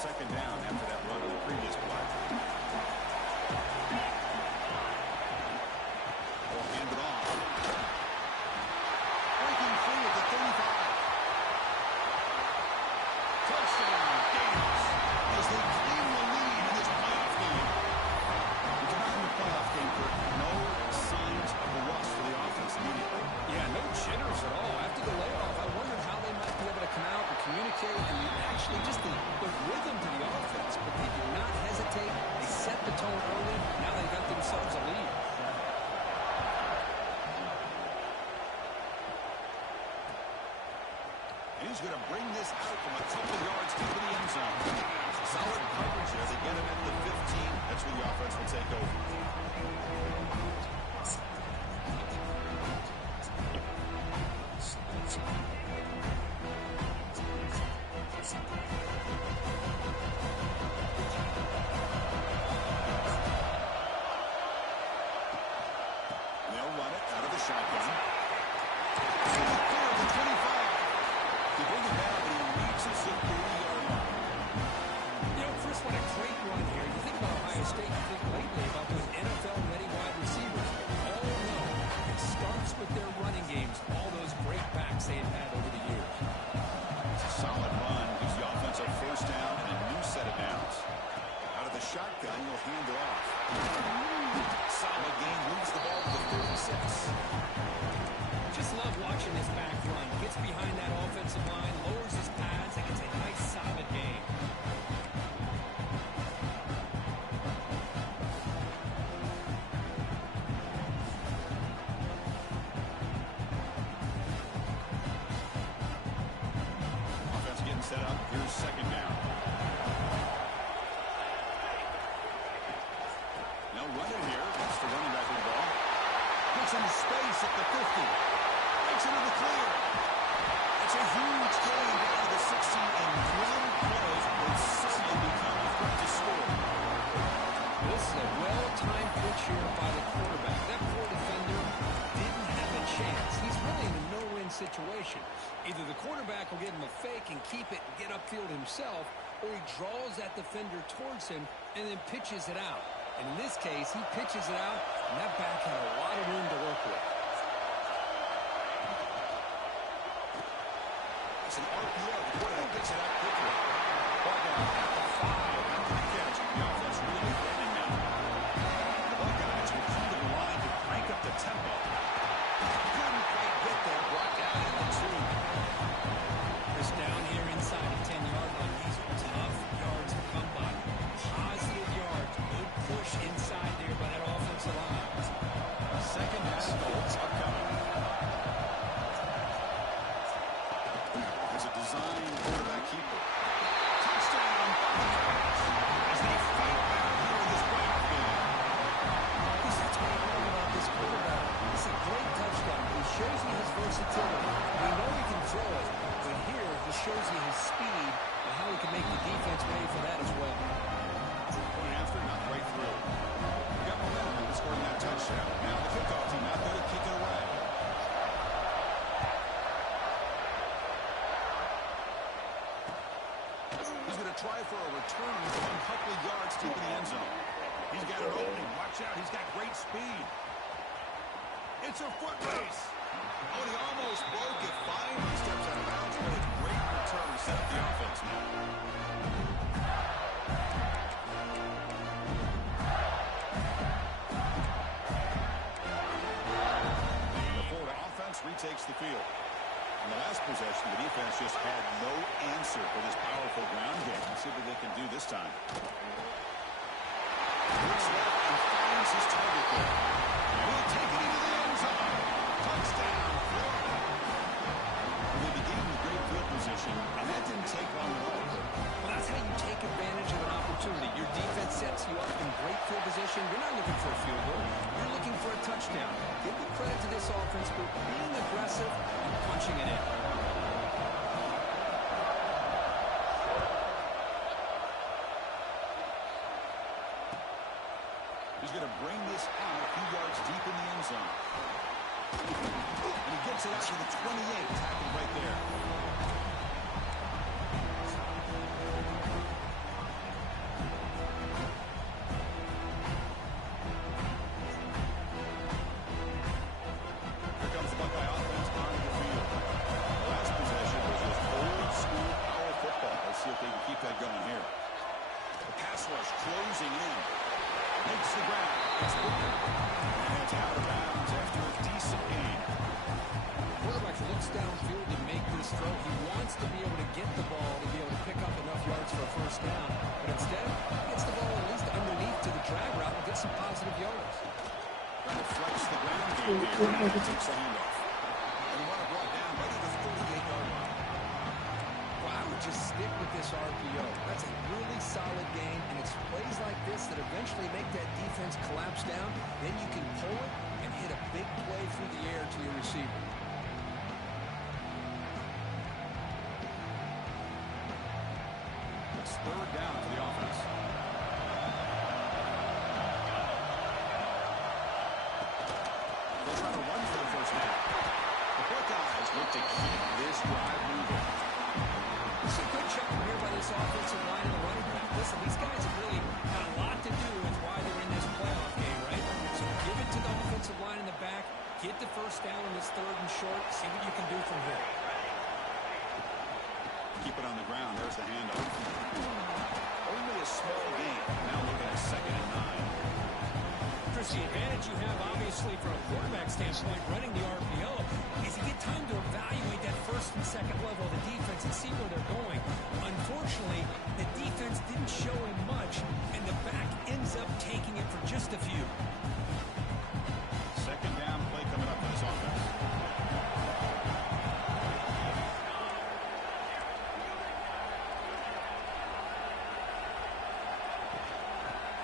Second down after that run on the previous play. They'll hand it off. Breaking free at the 35. Touchdown, Gators, as they claim the lead in this playoff game. We come out in the playoff game, Kirk. No signs of a rust for the offense immediately. Yeah, no jitters at all. After the layoff, I wondered how they might be able to come out and communicate and actually just the rhythm to the offense. But they did not hesitate. They set the tone early. Now they got themselves a lead. And he's going to bring this out from a couple yards deep in the end zone. Solid coverage there. They get him at the 15. That's where the offense will take over. They'll run it out of the shotgun. Clear of the 25. They bring it down, but he reaches the 30-yard line. You know, Chris, what a great run here. You think about Ohio State, you think lately about those NFL-ready wide receivers. Oh, no. It starts with their running games, all those great backs they have had over the years. It's a solid run. Gives the offense a first down and a new set of downs. Out of the shotgun, you'll hand it off. Solid gain the 50. Makes it to the clear. It's a huge gain down to the 60, and one play will suddenly become a threat to score. This is a well-timed pitch here by the quarterback. That poor defender didn't have a chance. He's really in a no-win situation. Either the quarterback will give him a fake and keep it and get upfield himself, or he draws that defender towards him and then pitches it out. And in this case, he pitches it out, and that back had a lot of room to work with. It's an RPO. The quarterback picks it out quickly. Buckeyes at the 5 after the catch. The offense really threatening now. The Buckeyes return to the line to crank up the tempo. Couldn't quite get there. Brought down at the 2. Chris down here inside the 10-yard line. These are tough yards to come by. Positive yards. Good push inside there by that offensive line. Second half goals are coming. There's a design quarterback keeper. Touchdown Buckeyes as they fight back here in this playoff game. Because that's what I love about this quarterback. It's a great touchdown. He shows you his versatility. We know he can throw it, but here he shows you his speed and how he can make the defense pay for that as well. Point after, not right through. We got momentum in scoring that touchdown. Now the kickoff team out there to kick it away. He's going to try for a return from a couple of yards deep in the end zone. He's got an opening. Watch out. He's got great speed. It's a foot race. Oh, he almost broke it. Finally steps out of bounds. What a great return to set up the offense now. The Florida offense retakes the field. In the last possession, the defense just had no answer for this powerful ground game. Let's see what they can do this time. Looks left and finds his target there. Will take it into the end zone. Touchdown, Florida. Well, they began with great field position, and that didn't take long at all. Well, that's how you take advantage of an opportunity. Your defense sets you up in great field position. You're not looking for a field goal. You're looking for a touchdown. Give the credit to this offense for being aggressive and punching it in. He's going to bring this out a few yards deep in the end zone. And he gets it out to the 28, tackled right there. Here comes the Buckeye offense onto the field. The last possession was just old school power football. Let's see if they can keep that going here. The pass rush closing in. Makes the ground. It's Booker. And it's out of bounds after a decent gain. Quarterback looks downfield to make this throw. He wants to be able to get the ball to be able to pick up enough yards for a first down. But instead, he gets the ball at least underneath to the drag route and gets some positive yards. Trying to flex the ground game here. And he takes the handoff. And the runner brought down right at the 38-yard line. Well, I would just stick with this RPO. That's a really solid game, and it's plays like this that eventually make that defense collapse down. Then you can pull it and hit a big play through the air to your receiver. It's third down to the offense. They'll try to run for the first down. The Buckeyes look to keep this drive moving. It's a good job here by this offensive line and the running back. Listen, these guys have really got a lot to do with why they're in this playoff game, right? So give it to the offensive line in the back, get the first down on this third and short, see what you can do from here. Keep it on the ground. There's the handoff. Only a small gain. Now looking at 2nd and 9. Chris, the advantage you have, obviously, from a quarterback standpoint, running the RPO, is you get time to evaluate that first and second level of the defense and see where they're going. Unfortunately, the defense didn't show him much, and the back ends up taking it for just a few. Second down play coming up for this offense.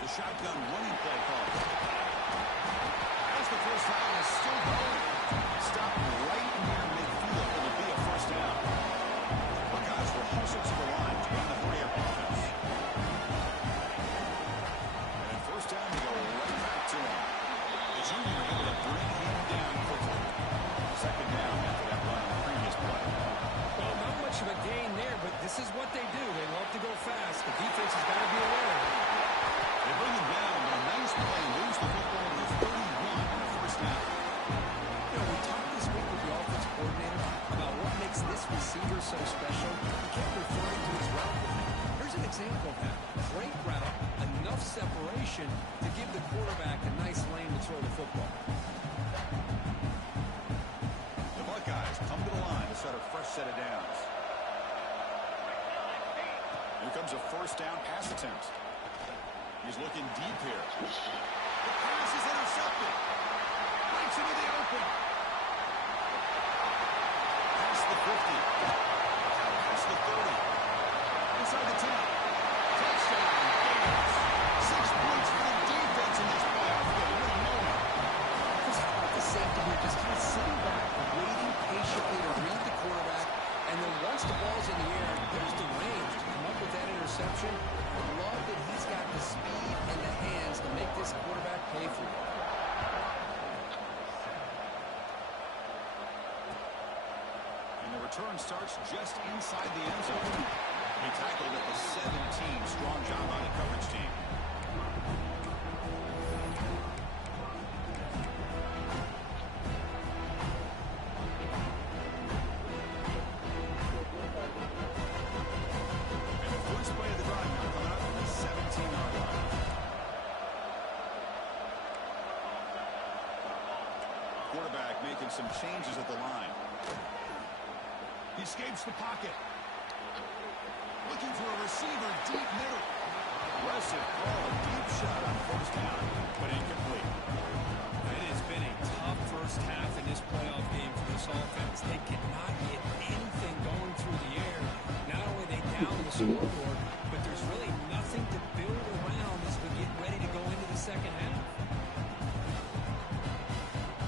The shotgun running play call. As the first down is still going. Stop right near midfield. It'll be a first down. Buckeyes will hustle to the line to run the hurry-up offense. And first down, they go right back to him. The junior able to bring him down quickly. Second down after that run on the previous play. Well, not much of a gain there, but this is what they do. They love to go fast. The defense has got to be aware of it. They bring him down, but a nice play. Lose the football to 31 on the first down. You know, we talked this week with the offensive coordinator about what makes this receiver so special. He kept referring to his route running. Here's an example of that. Great route, enough separation to give the quarterback a nice lane to throw the football. The Buckeyes come to the line to start a fresh set of downs. Here comes a first down pass attempt. He's looking deep here. The pass is intercepted. Breaks into the open. Past the 50. Past the 30. Inside the 10. Touchdown. Bears. 6 points for the defense in this playoff game. What a moment. Just how about the safety here, just kind of sitting back, waiting patiently to read the quarterback, and then once the ball's in the air, there's the range to come up with that interception. I love that he's got the speed and the hands to make this quarterback pay for it. And the return starts just inside the end zone. He tackled at the 17. Strong job by the coverage team. And the first play of the drive now coming up from the 17-yard line. Quarterback making some changes at the line. He escapes the pocket. Looking for a receiver deep middle. Aggressive throw, deep shot on first down, but incomplete. It has been a tough first half in this playoff game for this offense. They cannot get anything going through the air. Not only are they down the scoreboard, but there's really nothing to build around as we get ready to go into the second half.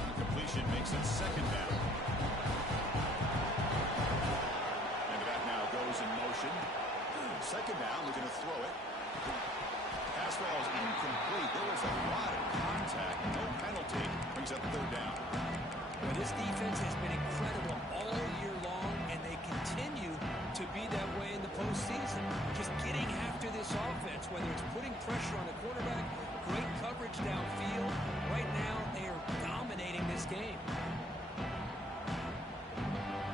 The completion makes it second down. And the back now goes in motion. Second down, looking to throw it. Pass ball is incomplete. There was a lot of contact. No penalty. Brings up third down. Well, this defense has been incredible all year long, and they continue to be that way in the postseason. Just getting after this offense, whether it's putting pressure on the quarterback, great coverage downfield. Right now, they are dominating this game.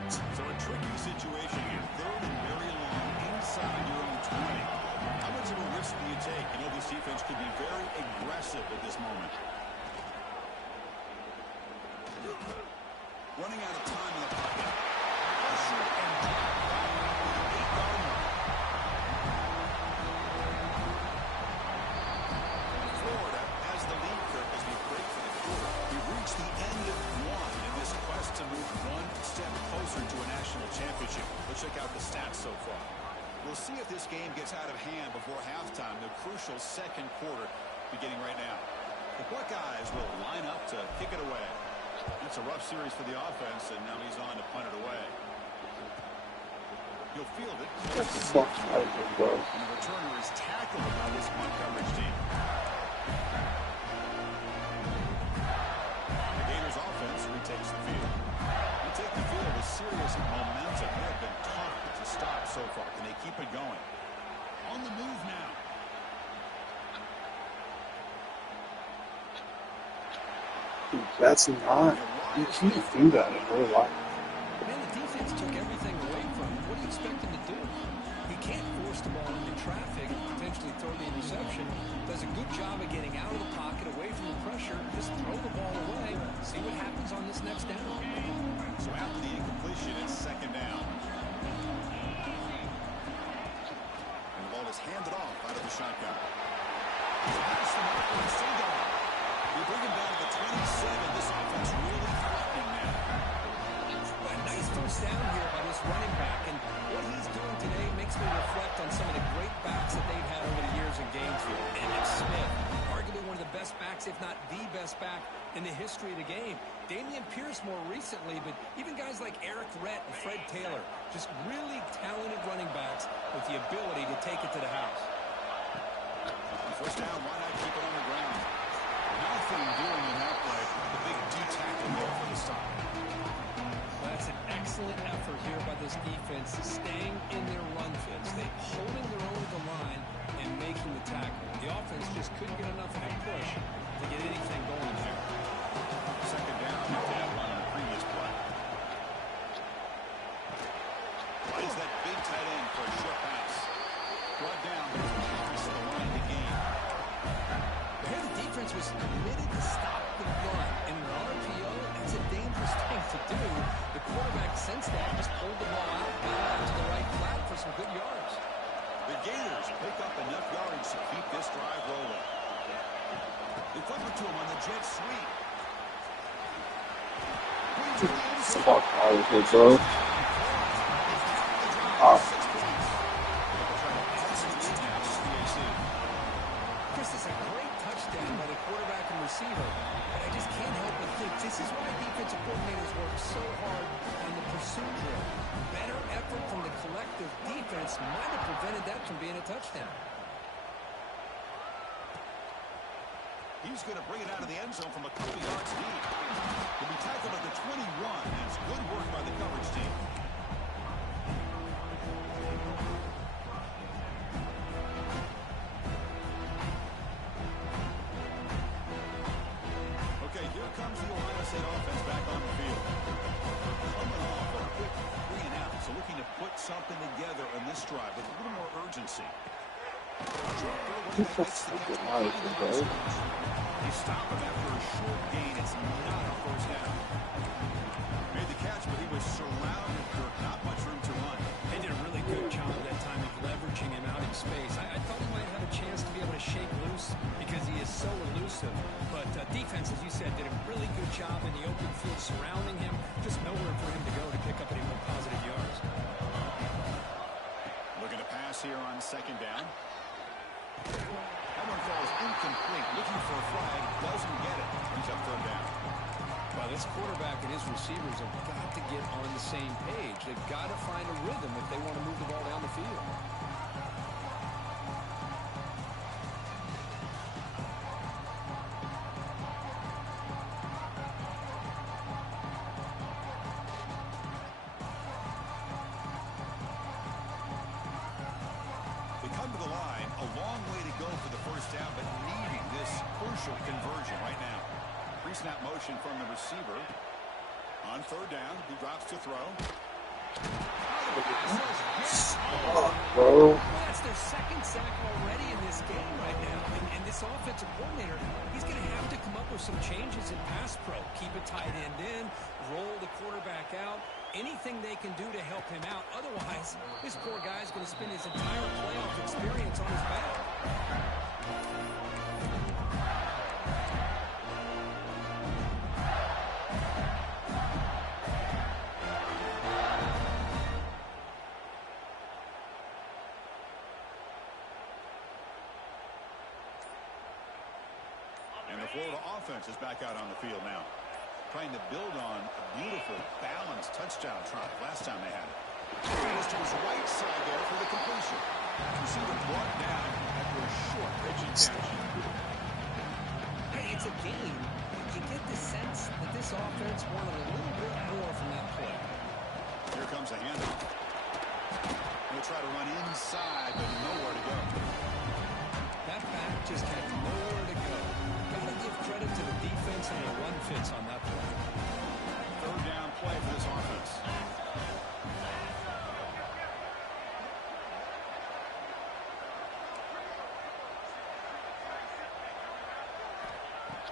So a tricky situation here. Third and very long inside your own 20. How much of a risk do you take? You know this defense could be very aggressive at this moment. Running out of time in the pocket. Pressure and drop back to the 8-yard line. Florida has the lead curve as we break for the quarter. We've reached the end of one in this quest to move one step closer to a national championship. Let's check out the stats so far. We'll see if this game gets out of hand before halftime, the crucial second quarter beginning right now. The Buckeyes will line up to kick it away. That's a rough series for the offense, and now he's on to punt it away. He'll field it. And the returner is tackled by this punt coverage team. The Gators offense retakes the field. They take the field with serious momentum. They have been tough to stop so far. Can they keep it going? On the move now. That's not, you can't do that in real life. Man, the defense took everything away from him. What do you expect him to do? He can't force the ball into traffic and potentially throw the interception. Does a good job of getting out of the pocket, away from the pressure. Just throw the ball away. See what happens on this next down. So after the incompletion, it's second down. And the ball is handed off out of the shotgun. Pass the mark and still going. We bring him down to the 27. This offense really threatening now. A nice first down here by this running back, and what he's doing today makes me reflect on some of the great backs that they've had over the years in Gainesville. Emmett Smith, arguably one of the best backs, if not the best back in the history of the game. Damian Pierce more recently, but even guys like Eric Rett and Fred Taylor, just really talented running backs with the ability to take it to the house. First down, why not keep it on the ground? Nothing doing in that play. The big D-tackle there for the stop. That's an excellent effort here by this defense, staying in their run fits. They holding their own at the line and making the tackle. The offense just couldn't get enough of a push to get anything going there. Second down after that run on the previous play. Plays that big tight end for a short pass. Brought down, but it's across the line to gain. Here the defense was committed to stop the run. In an RPO, that's a dangerous thing to do. The quarterback sensed that, just pulled the ball out, got out to the right flat for some good yards. The Gators pick up enough yards to keep this drive rolling. They flip it to him on the jet sweep. Fuck out of here, bro. Chris, is a great touchdown by the quarterback and receiver, but I just can't help but think this is why defensive coordinators work so hard on the pursuit drill. Better effort from the collective defense might have prevented that from being a touchdown. He's going to bring it out of the end zone from a couple yards deep. He'll be tackled at the 21. That's good work by the coverage team. Okay, here comes the Ohio State offense back on the field. Coming off a quick 3 and out, so looking to put something together on this drive with a little more urgency. He's so fucking nice, bro. You stop him after a short gain. It's not a first down. Made the catch, but he was surrounded, Kirk. Not much room to run. They did a really good job that time of leveraging him out in space. I thought he might have a chance to be able to shake loose because he is so elusive. But defense, as you said, did a really good job in the open field surrounding him. Just nowhere for him to go to pick up any more positive yards. Looking to pass here on second down. That one falls incomplete. Looking for a flag. Doesn't get it. He's up third down. Well, this quarterback and his receivers have got to get on the same page. They've got to find a rhythm if they want to move the ball down the field. They come to the line. A long way to go for the first down, but needing this crucial conversion right now. Pre-snap motion from the receiver. On third down, he drops to throw. Bro. That's their second sack already in this game right now. And this offensive coordinator, he's going to have to come up with some changes in pass pro. Keep a tight end in, roll the quarterback out, anything they can do to help him out. Otherwise, this poor guy's going to spend his entire playoff experience on his back. And the Florida offense is back out on the field now. Trying to build on a beautiful, balanced touchdown drive last time they had it. Goes to his right side there for the completion. Receiver brought down after a short pitch and catch. Hey, it's a game. You get the sense that this offense wanted a little bit more from that play. Here comes a handoff. He'll try to run inside, but nowhere to go. That back just had nowhere to go. Got to give credit to the defense and the run fits on that play. Third down play for this offense.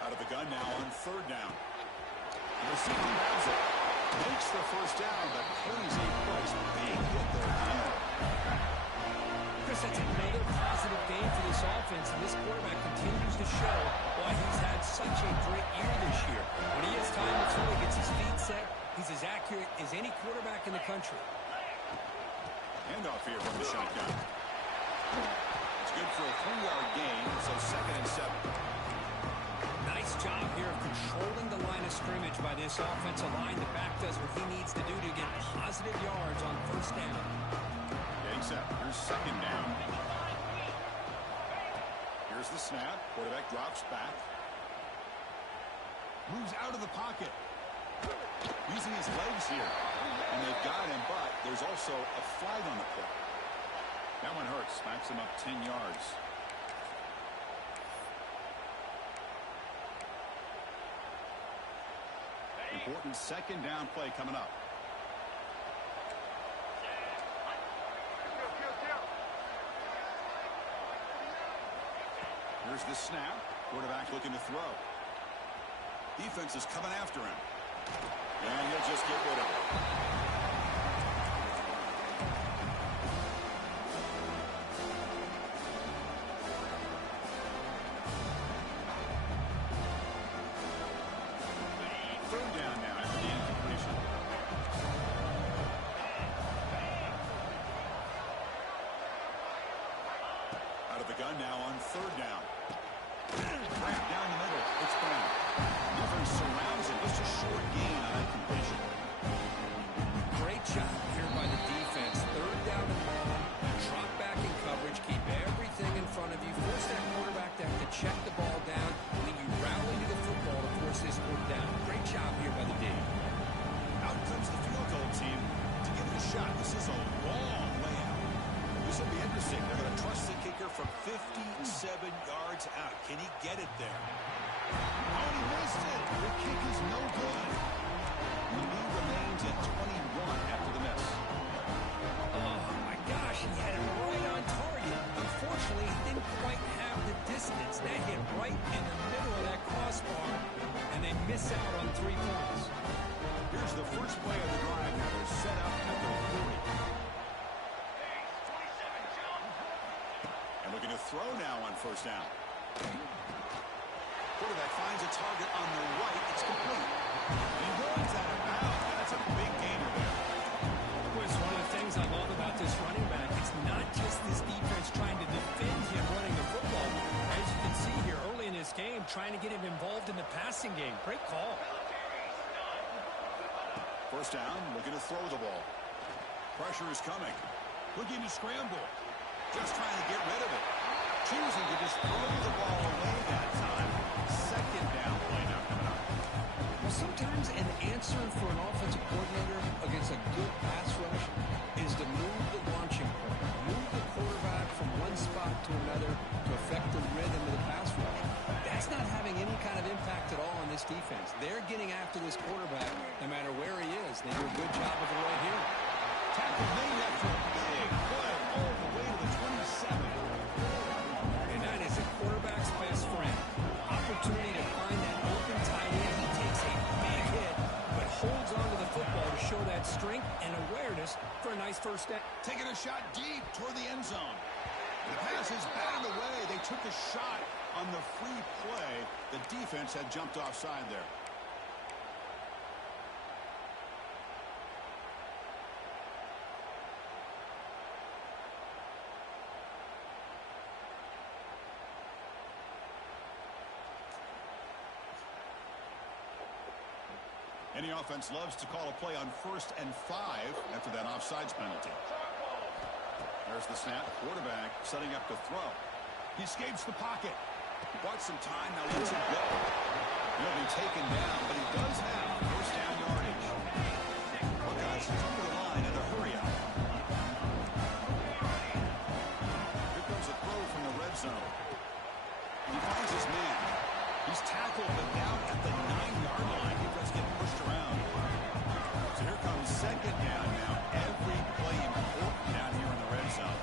Out of the gun now on third down. The receiver grabs it. Makes the first down, but pays a price. Big hit there at the end. Chris, that's another positive game for this offense, and this quarterback continues to show why he's had such a great year this year. When he has time to throw, he gets his feet set. He's as accurate as any quarterback in the country. Handoff here from the shotgun. It's good for a 3-yard gain, so 2nd and 7. Nice job here of controlling the line of scrimmage by this offensive line. The back does what he needs to do to get positive yards on first down. Getting set. Here's second down. Here's the snap. Quarterback drops back. Moves out of the pocket. Using his legs here. And they've got him, but there's also a flag on the play. That one hurts. Smacks him up 10 yards. Important second down play coming up. Here's the snap. Quarterback looking to throw. Defense is coming after him. And he'll just get rid of it. Third down now after the incompletion. Out of the gun now on third down. Right down the middle. It's Brown. Defense surrounds him. Just a short gain on that completion. Great job here by the defense. Third down and long. Drop back in coverage. Keep everything in front of you. Force that quarterback to have to check the ball down. And then you rally to the football to force this one down. Great job here by the D. Out comes the field goal team to give it a shot. This is a long way out. This will be interesting. They're going to trust the kicker from 57 yards out. Can he get it there? Oh, he missed it. The kick is no good. The lead remains at 21 after the miss. Oh, my gosh. He had it right on target. Unfortunately, he didn't quite have the distance. That hit right in the middle of that crossbar, and they miss out on 3 points. Here's the first play of the drive. Now they're set up at the 40. And looking to throw now on first down. Quarterback finds a target on the right. It's complete. And he runs out of bounds. That's a big gainer there. Well, it's one of the things I love about this running back. It's not just this defense trying to defend him running the football. As you can see here early in this game, trying to get him involved in the passing game. Great call. First down, looking to throw the ball. Pressure is coming. Looking to scramble. Just trying to get rid of it. Choosing to just throw the ball away that time. Second down play now coming up. Well, sometimes an answer for an offensive coordinator against a good pass rush is to move the launching point. Move the quarterback from one spot to another to affect the rhythm of the pass rush. That's not having any kind of impact at all on this defense. They're getting after this quarterback no matter where he is. They do a good job of it right here. Tackle made after a big play all the way to the 27. And that is a quarterback's best friend. Opportunity to find that open tight end. He takes a big hit, but holds on to the football to show that strength and awareness for a nice first down. Taking a shot deep toward the end zone. The pass is batted away. They took a shot on the free play. The defense had jumped offside there. Any offense loves to call a play on 1st and 5 after that offsides penalty. There's the snap. Quarterback setting up to throw. He escapes the pocket. Bought some time. Now lets it go. He'll be taken down, but he does have first down yardage. Buckeyes come to the line in a hurry up. Here comes a throw from the red zone. He finds his man. He's tackled, but down at the 9-yard line. He does get pushed around. So here comes second down now. Every play important down here in the red zone.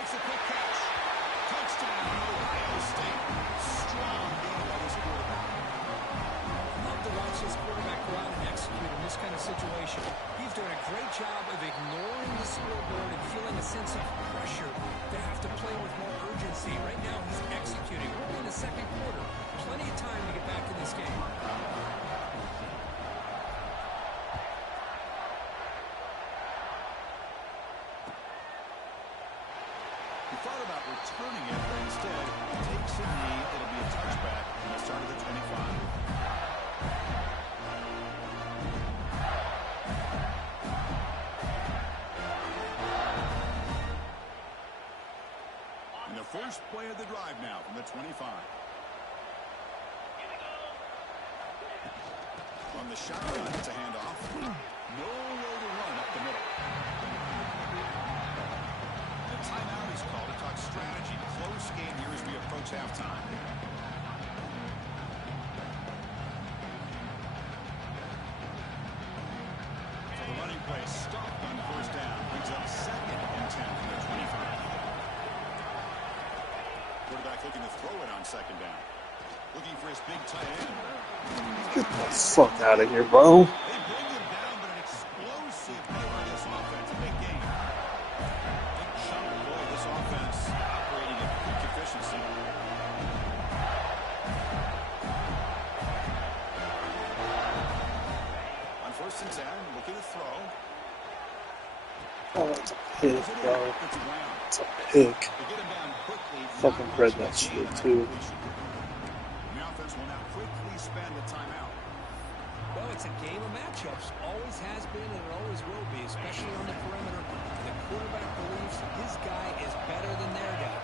Makes a quick catch. Touchdown, Ohio State. Strong game by this quarterback. Love to watch this quarterback go out and execute in this kind of situation. He's doing a great job of ignoring the scoreboard and feeling a sense of pressure to have to play with more urgency. Right now, he's executing. We're in the second quarter. Plenty of time to get back in this game. He thought about returning it, but instead takes a knee. It'll be a touchback from the start of the 25. And the first play of the drive now from the 25. On the shotgun, it's a handoff. Nowhere to run up the middle. The timeout is called to talk strategy. Close game here as we approach halftime. So the running play stopped on first down. Brings up 2nd and 10 from the 25. Quarterback looking to throw it on 2nd down. Looking for his big tight end. Get the fuck out of here, bro. They bring him down, but an explosive play by this offense. Big game. Big chunk boy, this offense operating at peak efficiency. On 1st and 10, looking to throw. Oh, it's a pig, bro. It's Brown. It's a pig. They get him down quickly. Fucking read that shit, too. The offense will now quickly spend a timeout. Well, it's a game of matchups. Always has been and it always will be, especially on the perimeter. The quarterback believes his guy is better than their guy.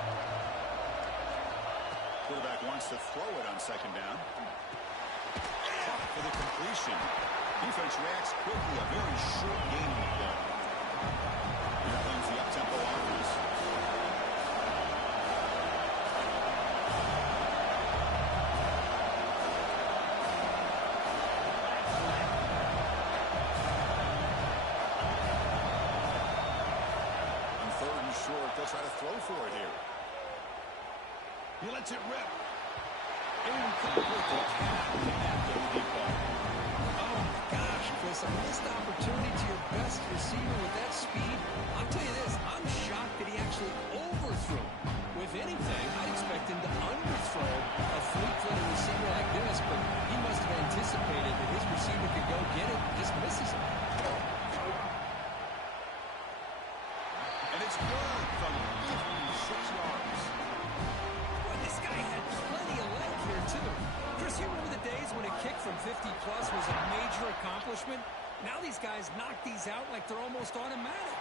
Quarterback wants to throw it on 2nd down. Caught for the completion. Defense reacts quickly. A very short game of play. Here comes the up-tempo offense. Short, they'll try to throw for it here. He lets it rip. Incomplete to Cat in that deep play. Oh my gosh, Chris, a missed opportunity to your best receiver with that speed. I'll tell you this, I'm shocked that he actually overthrew. If anything, I'd expect him to underthrow a fleet-footed receiver like this, but he must have anticipated that his receiver could go get it and just misses him. And it's good from 56 yards. Well, this guy had plenty of leg here, too. Chris, you remember the days when a kick from 50-plus was a major accomplishment? Now these guys knock these out like they're almost automatic.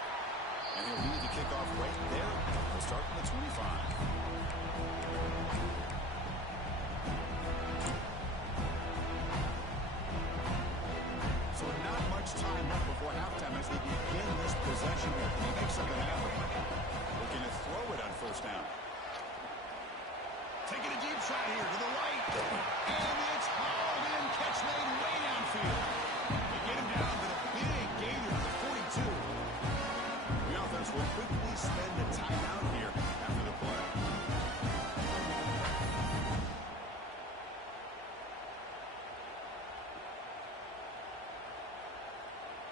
And he'll lead the kickoff right there. We'll start from the 25. So not much time left before halftime as they begin this possession here. Can he make something happen? Looking to throw it on 1st down. Taking a deep shot here to the right. And it's hauled in. Catch made way downfield. They get him down to the big gainer to the 42. The offense will quickly spend a timeout here after the play.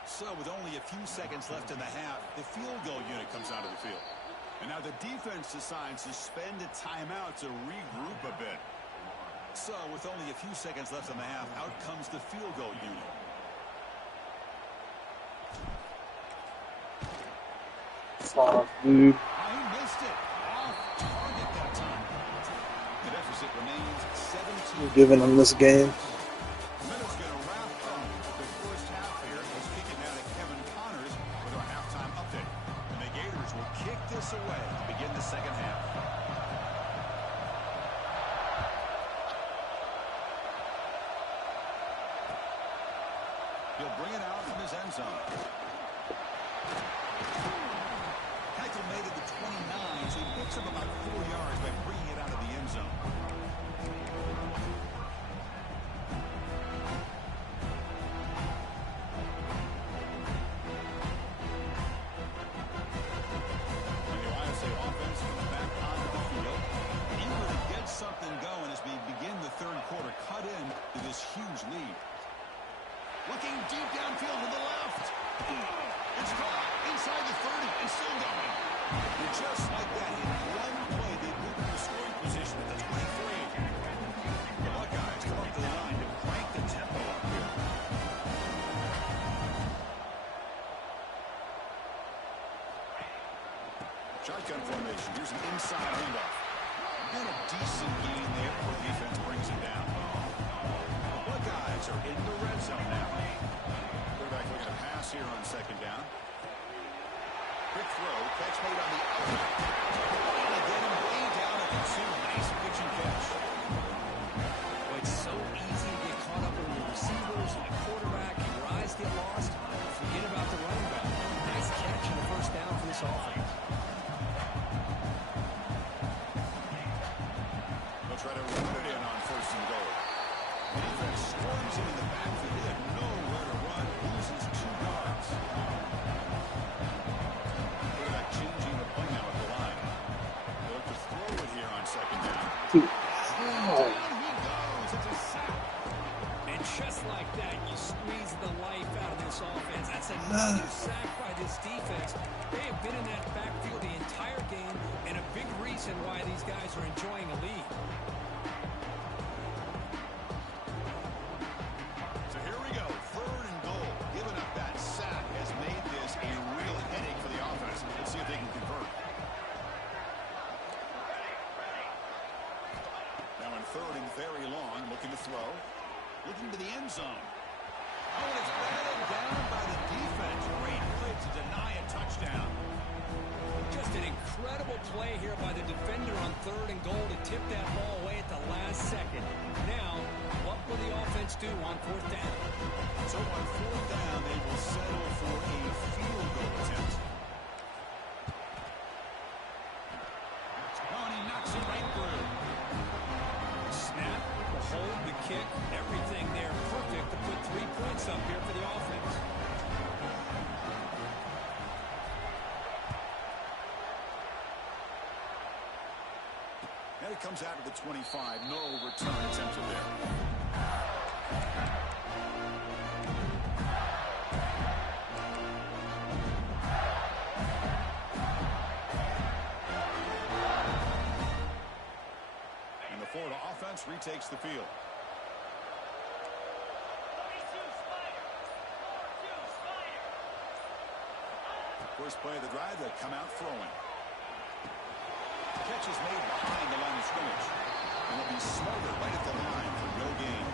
So with only a few seconds left in the half, the field goal unit comes out of the field. And now the defense decides to spend a timeout to regroup a bit. So with only a few seconds left in the half, out comes the field goal unit. Fuck, dude. Oh, he missed it. Off target that time. The deficit remains 17. We're giving them this game. The Meadows going to wrap up the first half here. Let's kick it now to Kevin Connors with our halftime update. And the Gators will kick this away to begin the second half. He'll bring it out from his end zone. Tackle made at the 29, so he picks up about 4 yards by bringing it out of the end zone. And the Ohio State offense comes back onto the field. Eager to get something going as we begin the third quarter. Cut in to this huge lead. Looking deep downfield to the left. It's caught inside the 30 and still going. And just like that, in one play, they moved to scoring position at the 23. The Buckeyes come up to the line to crank the tempo up here. Shotgun shotgun formation. Here's an inside handoff. And a decent gain there where defense brings him down. The Buckeyes are in the red zone now. Quarterback looking to pass here on second down. Quick throw. Catch made on the outside. And they get him way down at the 2. Nice pitch and catch. Well, it's so easy to get caught up in the receivers and the quarterback. And your eyes get lost. Forget about the running back. Nice catch and a first down for this offense. They'll try to run it in on first and goal. The defense storms him in the backfield. He had nowhere to run. Loses 2 yards. Quarterback changing the play now at the line. They look to throw it here on second down. Down he goes. It's a sack. And just like that, you squeeze the life out of this offense. That's another sack by this defense. They have been in that backfield the entire game, and a big reason why these guys are enjoying a lead. So here we go. Third and goal. Giving up that sack has made this a real headache for the offense. Let's see if they can convert. Now in third and very long, looking to throw. Looking to the end zone. Oh, and it's batted down by the defense. Great play to deny a touchdown. Just an incredible play here by the defender on third and goal to tip that ball away at the last second. Now, what will the offense do on fourth down? So on fourth down, they will settle for a field goal attempt. Oh, and he knocks it right through. Snap, the hold, the kick, everything there perfect to put 3 points up here for the offense. And it comes out of the 25. No return attempted there. And the Florida offense retakes the field. First play of the drive, they come out throwing. Catch is made behind the line of scrimmage. And it'll be smothered right at the line for no gain.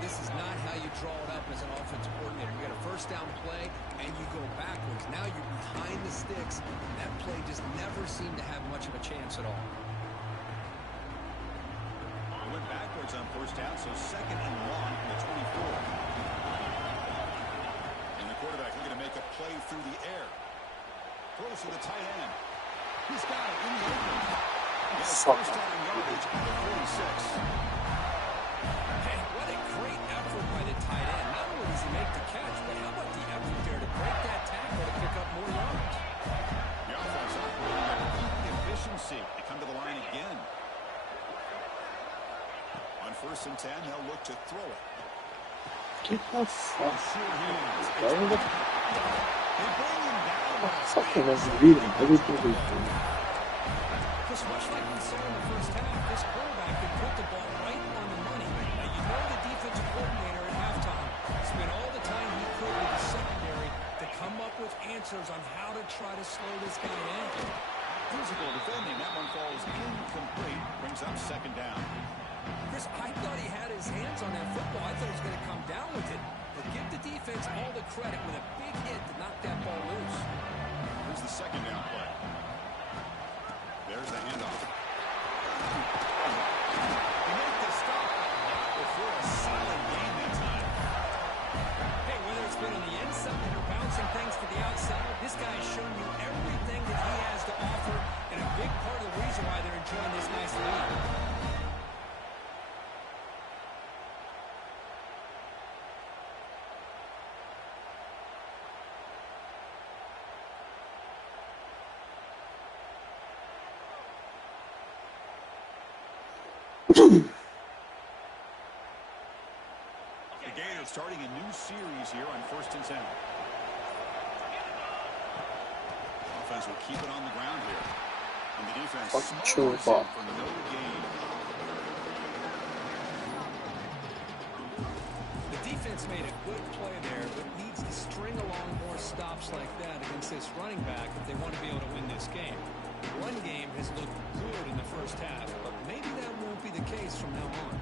This is not how you draw it up as an offensive coordinator. You got a first down play, and you go backwards. Now you're behind the sticks. That play just never seemed to have much of a chance at all. They went backwards on first down, so second and long from the 24. And the quarterback looking to make a play through the air. Throws to the tight end. He's got it in the open. Yes, first down yardage at the 46. Hey, what a great effort by the tight end. Not only does he make the catch, but how about the effort there to break that tackle to pick up more yards? The offense operating at peak efficiency. They come to the line again. On first and 10, they'll look to throw it. Get the fuck Sure he is. out of the They bring him down. fucking is reading everything we do. Because much like we saw in the first half, this quarterback can put the ball right on the money. Now, you know the defensive coordinator at halftime spent all the time he could with the secondary to come up with answers on how to try to slow this guy down. Physical defending. That one falls incomplete. Brings up second down. Chris, I thought he had his hands on that football. I thought he was going to come down with it. But give the defense all the credit with a big hit to knock that ball loose. Here's the second down play. There's the handoff. They make the stop before a solid gain that time. Hey, whether it's been on the inside or bouncing things to the outside, this guy has shown you everything that he has to offer, and a big part of the reason why they're enjoying this nice lead. The Gators starting a new series here on first and 10. Offense will keep it on the ground here. And the defense smothers it for no gain. The defense defense made a good play there, but needs to string along more stops like that against this running back if they want to be able to win this game. The run game has looked good in the first half, but maybe that won't be the case from now on.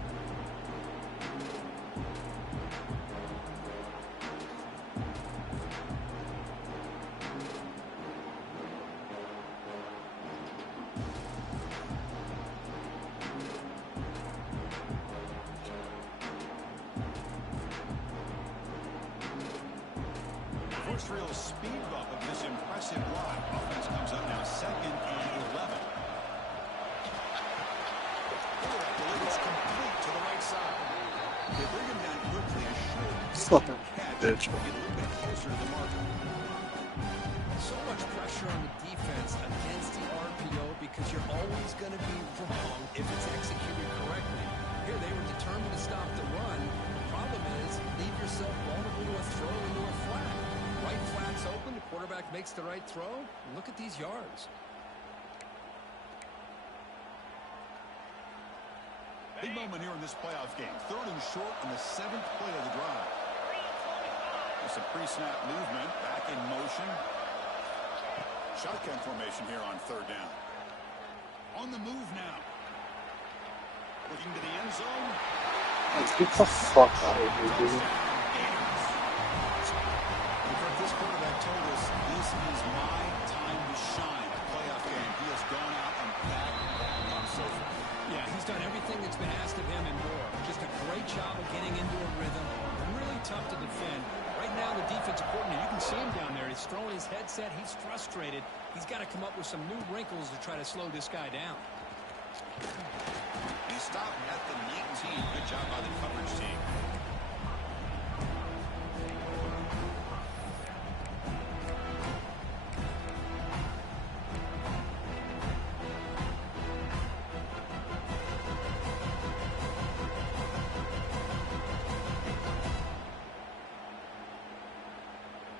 First real speed bump of this impressive line. Offense comes up now 2nd and 11. Look at that delivery's complete to the right side. They bring him down quickly. A short catch to get a little bit closer to the marker. So much pressure on the defense against the RPO because you're always going to be wrong if it's executed correctly. Here they were determined to stop the run. The problem is leave yourself vulnerable to a throw into a flat. Right flat's open, the quarterback makes the right throw. Look at these yards. Big moment here in this playoff game. 3rd and short on the 7th play of the drive. There's a pre-snap movement, back in motion. Shotgun formation here on 3rd down. On the move now. Looking to the end zone. Get the fuck out of here, dude. This quarterback told us this is my time to shine. A playoff game. He has gone out and backed up so far. Yeah, he's done everything that's been asked of him and more. Just a great job of getting into a rhythm. Really tough to defend. Right now, the defensive coordinator, you can see him down there. He's throwing his headset. He's frustrated. He's got to come up with some new wrinkles to try to slow this guy down. He stopped at the 19. Good job by the coverage team.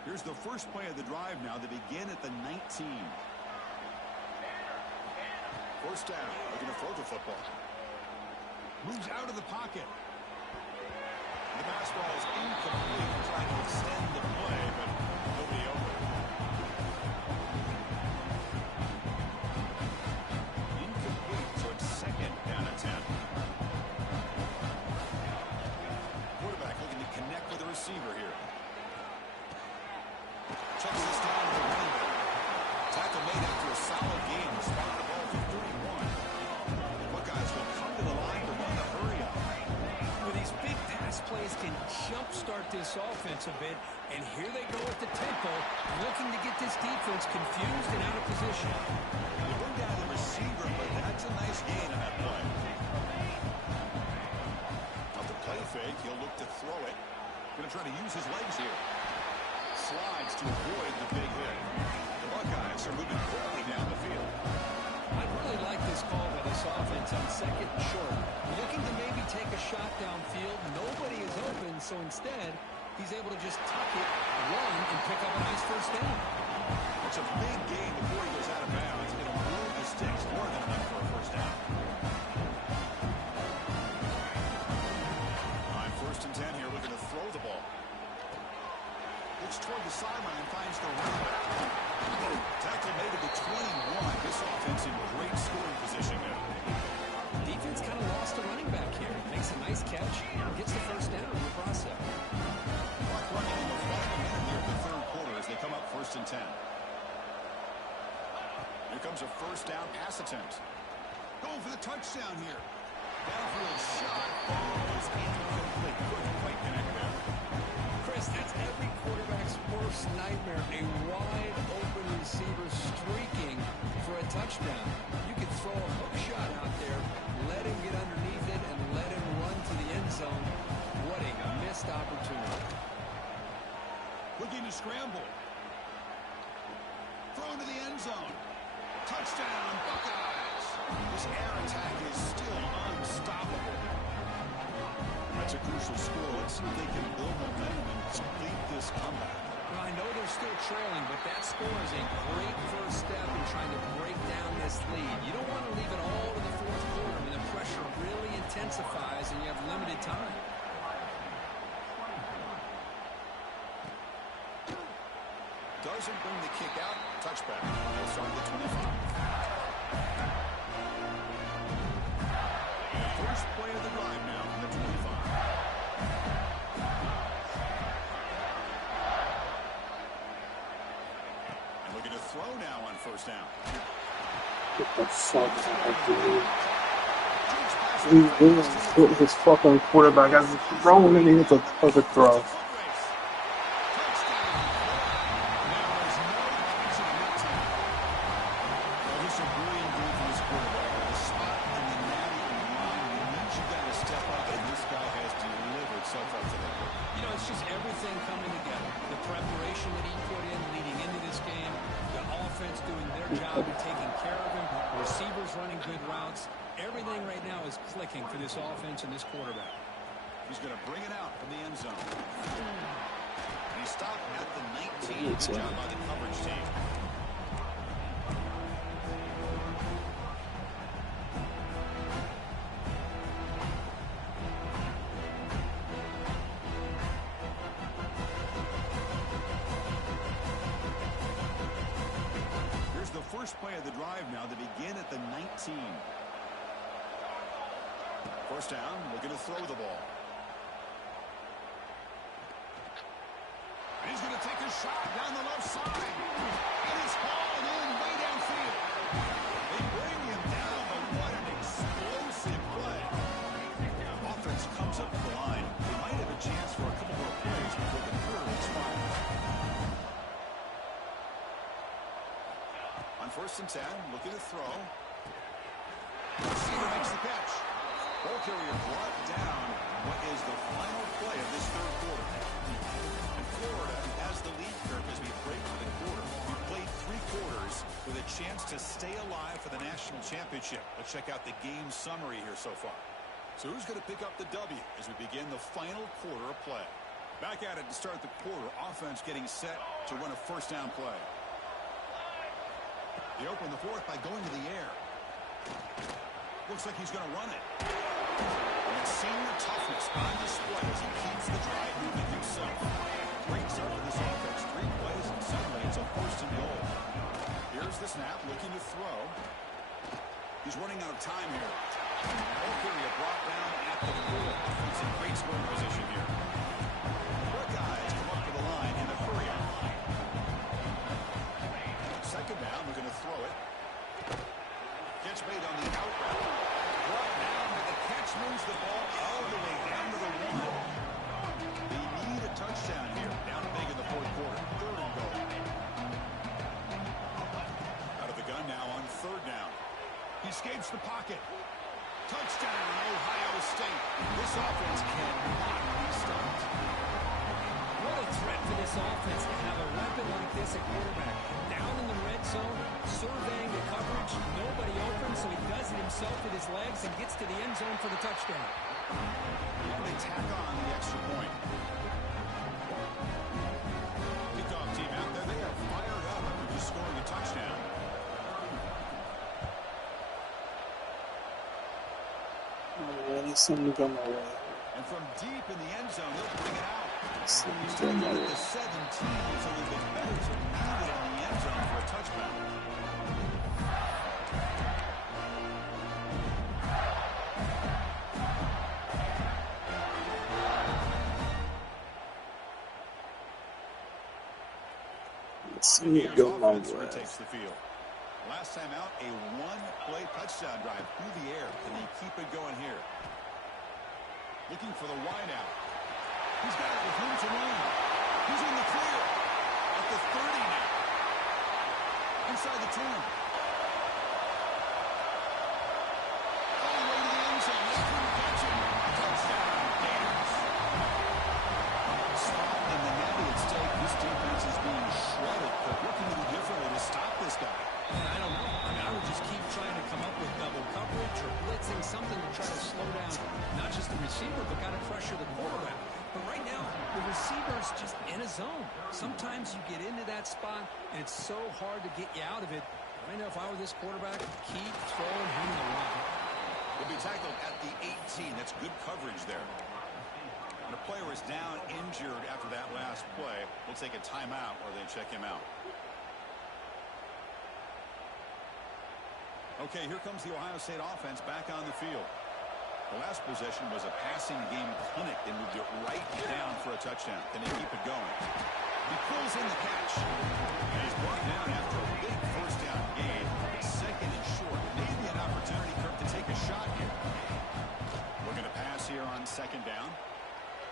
Here's the first play of the drive now. They begin at the 19. First down. Looking to throw the football. Moves out of the pocket. The pass ball is incomplete. Trying to extend the play, but he'll be over. Incomplete, so it's 2nd down at 10. Quarterback looking to connect with the receiver here. Checks this down to the running back. Tackle made after a solid game. Spot the ball for 31. The Buckeyes will come to the line to run the hurry up. Well, these big pass plays can jumpstart this offense a bit, and here they go at the tempo, looking to get this defense confused and out of position. They bring down the receiver, but that's a nice gain on that play. Off the play fake, he'll look to throw it. Going to try to use his legs here. Slides to avoid the big hit. The Buckeyes are moving quickly down the field. I really like this call by this offense on 2nd and short. Looking to maybe take a shot downfield. Nobody is open, so instead, he's able to just tuck it, run, and pick up a nice first down. It's a big gain before he goes out of bounds. It'll move the sticks more than enough for a first down. On 1st and 10 here, looking to throw the ball. Looks toward the sideline and finds the running back. Tackle made it to 21. This offense in great scoring position now. Defense kind of lost a running back here. Makes a nice catch, gets the first down in the process. Clock running in the final minute here of the 3rd quarter as they come up 1st and 10. Here comes a first down pass attempt. Going for the touchdown here. Downfield shot. Ball is incomplete. Couldn't quite connect there. Chris, that's every quarterback's worst nightmare. A wide open receiver streaking for a touchdown. You could throw a hook shot out there, let him get underneath it, and let him run to the end zone. What a missed opportunity. Looking to scramble. Throw into the end zone. Touchdown, Buckeyes. This air attack is still unstoppable. That's a crucial score. Let's see if they can build momentum and complete this comeback. Well, I know they're still trailing, but that score is a great first step in trying to break down this lead. You don't want to leave it all to the 4th quarter when the pressure really intensifies and you have limited time. doesn't bring the kick out. Touchback. They'll start at the 25. First play of the drive now from the 25. And looking to throw now on first down. Get the fuck out, dude. He really put his fucking quarterback as thrown and he hits a perfect throw. Everything right now is clicking for this offense and this quarterback. He's going to bring it out from the end zone. And he stopped at the 19. Good job by the coverage team. Here's the first play of the drive now to begin at the 19. First down, looking to throw the ball. And he's going to take a shot down the left side. And he's hauled in way downfield. They bring him down, but what an explosive play. Offense comes up to the line. They might have a chance for a couple more plays before the third expires. On first and 10, looking to throw. Receiver makes the catch. Ball carrier brought down what is the final play of this third quarter. And Florida has the lead curve as we break for the quarter. We've played 3 quarters with a chance to stay alive for the national championship. Let's check out the game summary here so far. So who's going to pick up the W as we begin the final quarter of play? Back at it to start the quarter. Offense getting set to run a first down play. They open the fourth by going to the air. Looks like he's going to run it. And it's senior toughness on display as he keeps the drive moving himself. Great start for this offense. 3 plays and suddenly it's a first and goal. Here's the snap, looking to throw. He's running out of time here. Ball carrier brought down at the 4. He's in great scoring position here. 4 guys come up to the line in a hurry up. Second down, we're going to throw it. Catch made on the out route. Brought down, but the catch moves the ball all the way down to the 1. They need a touchdown here. Down big in the fourth quarter. Third and goal. Out of the gun now on third down. He escapes the pocket. Touchdown, Ohio State. This offense cannot be stopped. What a threat for this offense to have a weapon like this at quarterback. Down in the red zone, surveying the coverage, nobody open, so he does it himself with his legs and gets to the end zone for the touchdown. And they tack on the extra point. Kickoff team out there, they are fired up after just scoring a touchdown. Something come my way. And from deep in the end zone, they'll bring it out. Something He's come taking my it way. at the 17, so they've been better to leave it in the end zone for a touchdown. Let's see it go my Offense way. takes the field. Last time out, a 1-play touchdown drive through the air. Can he keep it going here? Looking for the wide out. He's got it with room to run. He's in the clear. At the 30 now. Inside the 10. All the way to the end zone. They couldn't catch him. Touchdown, Gators. Spot in the net at stake. This defense is being shredded. But what can we do differently to stop this guy? I don't know. I would just keep trying to come up with double coverage or blitzing, something to try to slow down not just the receiver, but kind of pressure the quarterback. But right now, the receiver's just in a zone. Sometimes you get into that spot, and it's so hard to get you out of it. I know if I were this quarterback, keep throwing him the rock. He'll be tackled at the 18. That's good coverage there. When a player is down injured after that last play, we'll take a timeout or they check him out. Okay, here comes the Ohio State offense back on the field. The last possession was a passing game clinic. They moved it right down for a touchdown. Can they keep it going? He pulls in the catch. And he's brought down after a big first down gain. It's second and short. Maybe an opportunity, Kirk, to take a shot here. We're going to pass here on second down.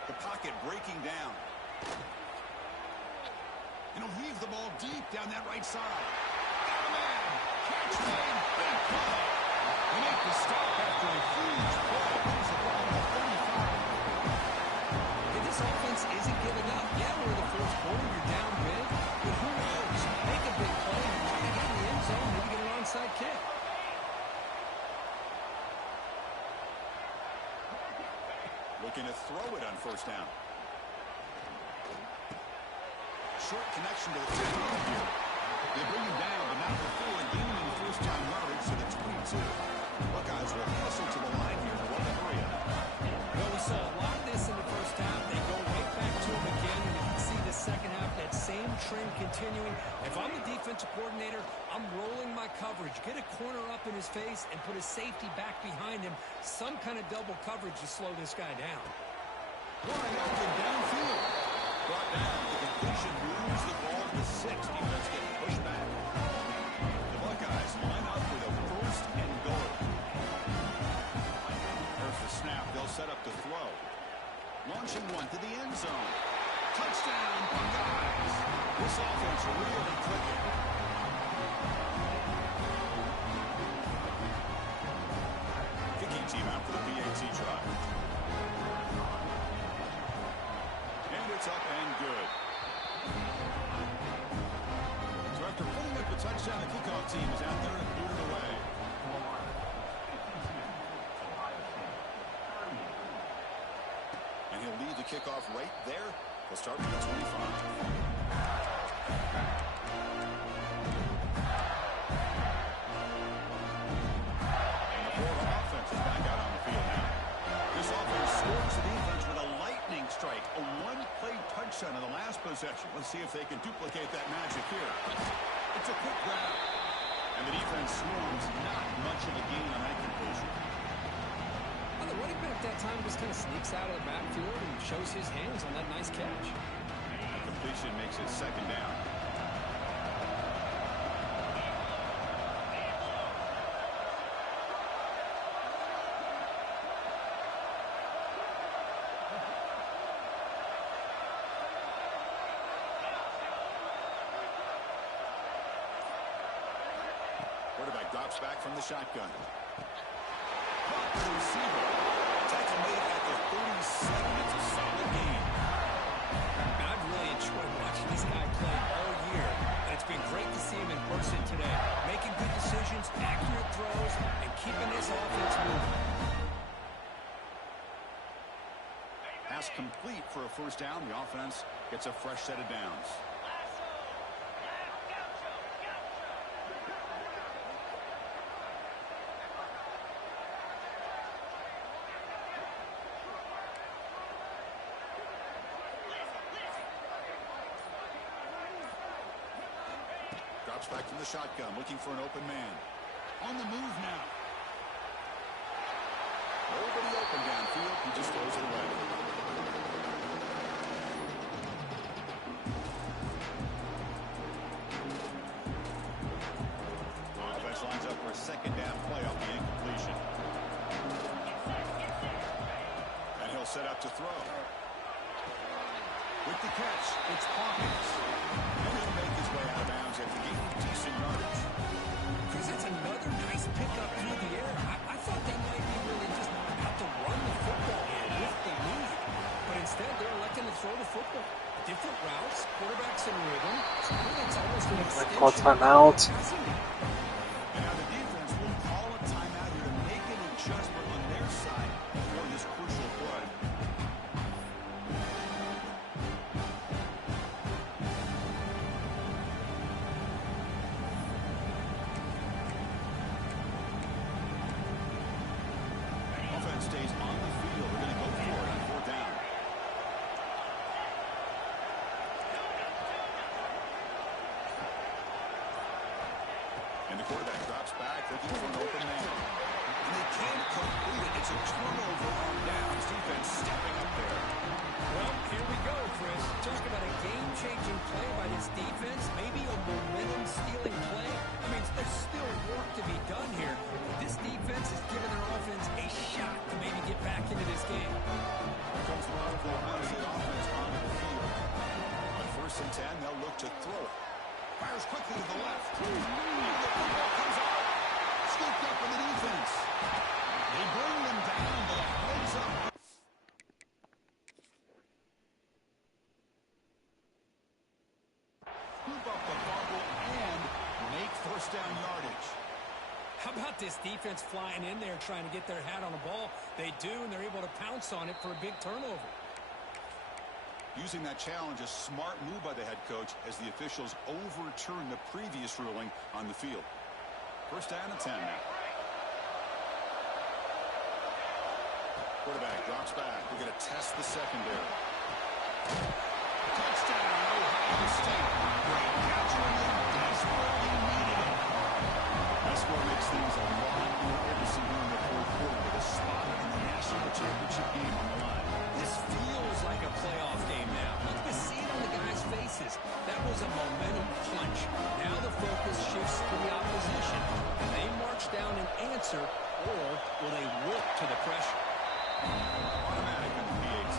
The pocket breaking down. And he'll heave the ball deep down that right side. Got a man. Catch made. Big play. They make the stop after a huge play. Moves the ball to 35. And this offense isn't giving up. Yeah, we're in the fourth quarter. You're down big. But who knows? Make a big play. Try to get in the end zone. Maybe get an onside kick. Looking to throw it on first down. Short connection to the tackle here. They bring him down, but not before gaining first down yardage to the 22. Buckeyes will hustle to the line here to the hurry up. Well, we saw a lot of this in the first half. They go right back to him again, and you can see the second half, that same trend continuing. If I'm the defensive coordinator, I'm rolling my coverage. Get a corner up in his face and put a safety back behind him. Some kind of double coverage to slow this guy down. Wide open downfield. Brought down. The completion moves the ball to 6. Defense getting pushed back. The Buckeyes line up with a first and goal. There's the snap. They'll set up to throw. Launching one to the end zone. Touchdown, Buckeyes. This offense really clicking. Kicking team out for the PAT try. And it's up and good. So after putting up the touchdown, the kickoff team is out there and boot it away. And he'll lead the kickoff right there. We'll start from the 25. And the Florida offense is back out on the field now. This offense scores the defense with a lightning strike. A one-play touchdown in the last possession. Let's see if they can duplicate that magic here. It's a quick grab. And the defense swarms. Not much of a gain on that conclusion. Well, the running back that time just kind of sneaks out of the backfield and shows his hands on that nice catch. The completion makes it second down. Quarterback drops back from the shotgun. Caught the receiver. Tackle made at the 37. It's a solid game. I've really enjoyed watching this guy play all year, and it's been great to see him in person today. Making good decisions, accurate throws, and keeping this offense moving. Pass complete for a first down. The offense gets a fresh set of downs. Drops back from the shotgun, looking for an open man. On the move now. Nobody open downfield. He just throws it away. Offense lines up for a second down play off the incompletion. And he'll set up to throw. With the catch, it's Hawkins. And he'll make his way out of bounds after gaining decent yardage. Chris, that's another nice pickup through the air. I thought they might be really just out to run the football here with the lead. But instead, they're electing to throw the football. Different routes, quarterbacks in rhythm. So really, it's almost an extension. Call timeout. And now the defense will call a timeout here to make an adjustment on their side for this crucial play. Offense stays on the field. They're going to go for it on fourth down. drops back, looking for an open man. And they can't complete it. It's a turnover on downs. Defense stepping up there. Well, here we go, Chris. Talk about a game-changing play by this defense. Maybe a momentum-stealing play. I mean, there's still work to be done here. But this defense is giving their offense a shot to maybe get back into this game. Here comes the run for Ohio State offense onto the field. On 1st and 10, they'll look to throw it. Fires quickly to the left. And the football comes out. Scooped up in the defense. They bring them down, but it holds up. Scoop up the fumble and make 1st down yardage. How about this defense flying in there trying to get their hat on the ball? They do, and they're able to pounce on it for a big turnover. Using that challenge, a smart move by the head coach as the officials overturn the previous ruling on the field. 1st down and 10 now. Quarterback drops back. We're going to test the secondary. Touchdown, Ohio State. Great catch when they desperately needed it. That score makes things a lot more interesting here in the 4th quarter with a spot in the national championship game on the line. This feels like a playoff game now. You can see it on the guys' faces. That was a momentum punch. Now the focus shifts to the opposition. Will they march down and answer, or will they wilt to the pressure? Automatic in the PAT.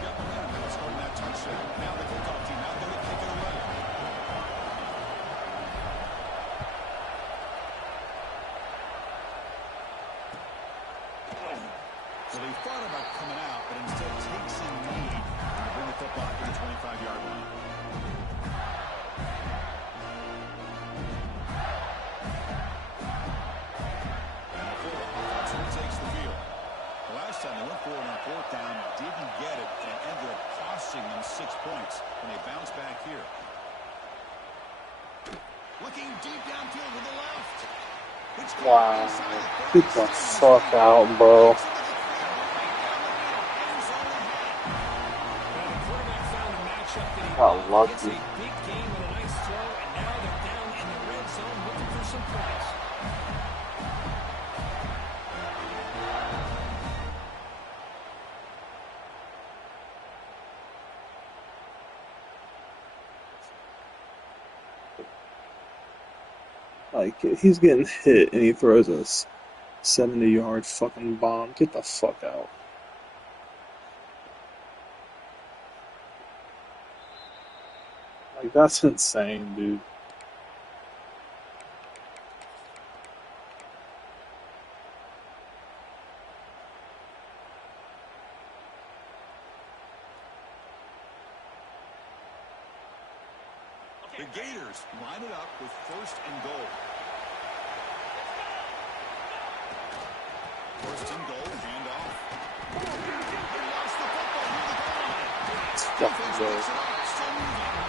Got momentum and scoring that touchdown. Now the kickoff team out there to kick it away. So they thought about coming out, but instead takes a lead to bring the football to the 25-yard line. And the fullback, that's who takes the field. The last time they went for it on 4th down, didn't get it, and ended up costing them 6 points. And they bounce back here. Looking deep downfield to the left. Wow. Get the fuck out, bro. Got lucky. Big game with a nice throw, and now they're down in the red zone looking for some points. Like, he's getting hit and he throws a 70-yard fucking bomb. Get the fuck out. Like, that's insane, dude. The Gators line it up with 1st and goal. 1st and goal, handoff. They lost the football near the goal line. It's Defense fucking picks good. it up, still moving.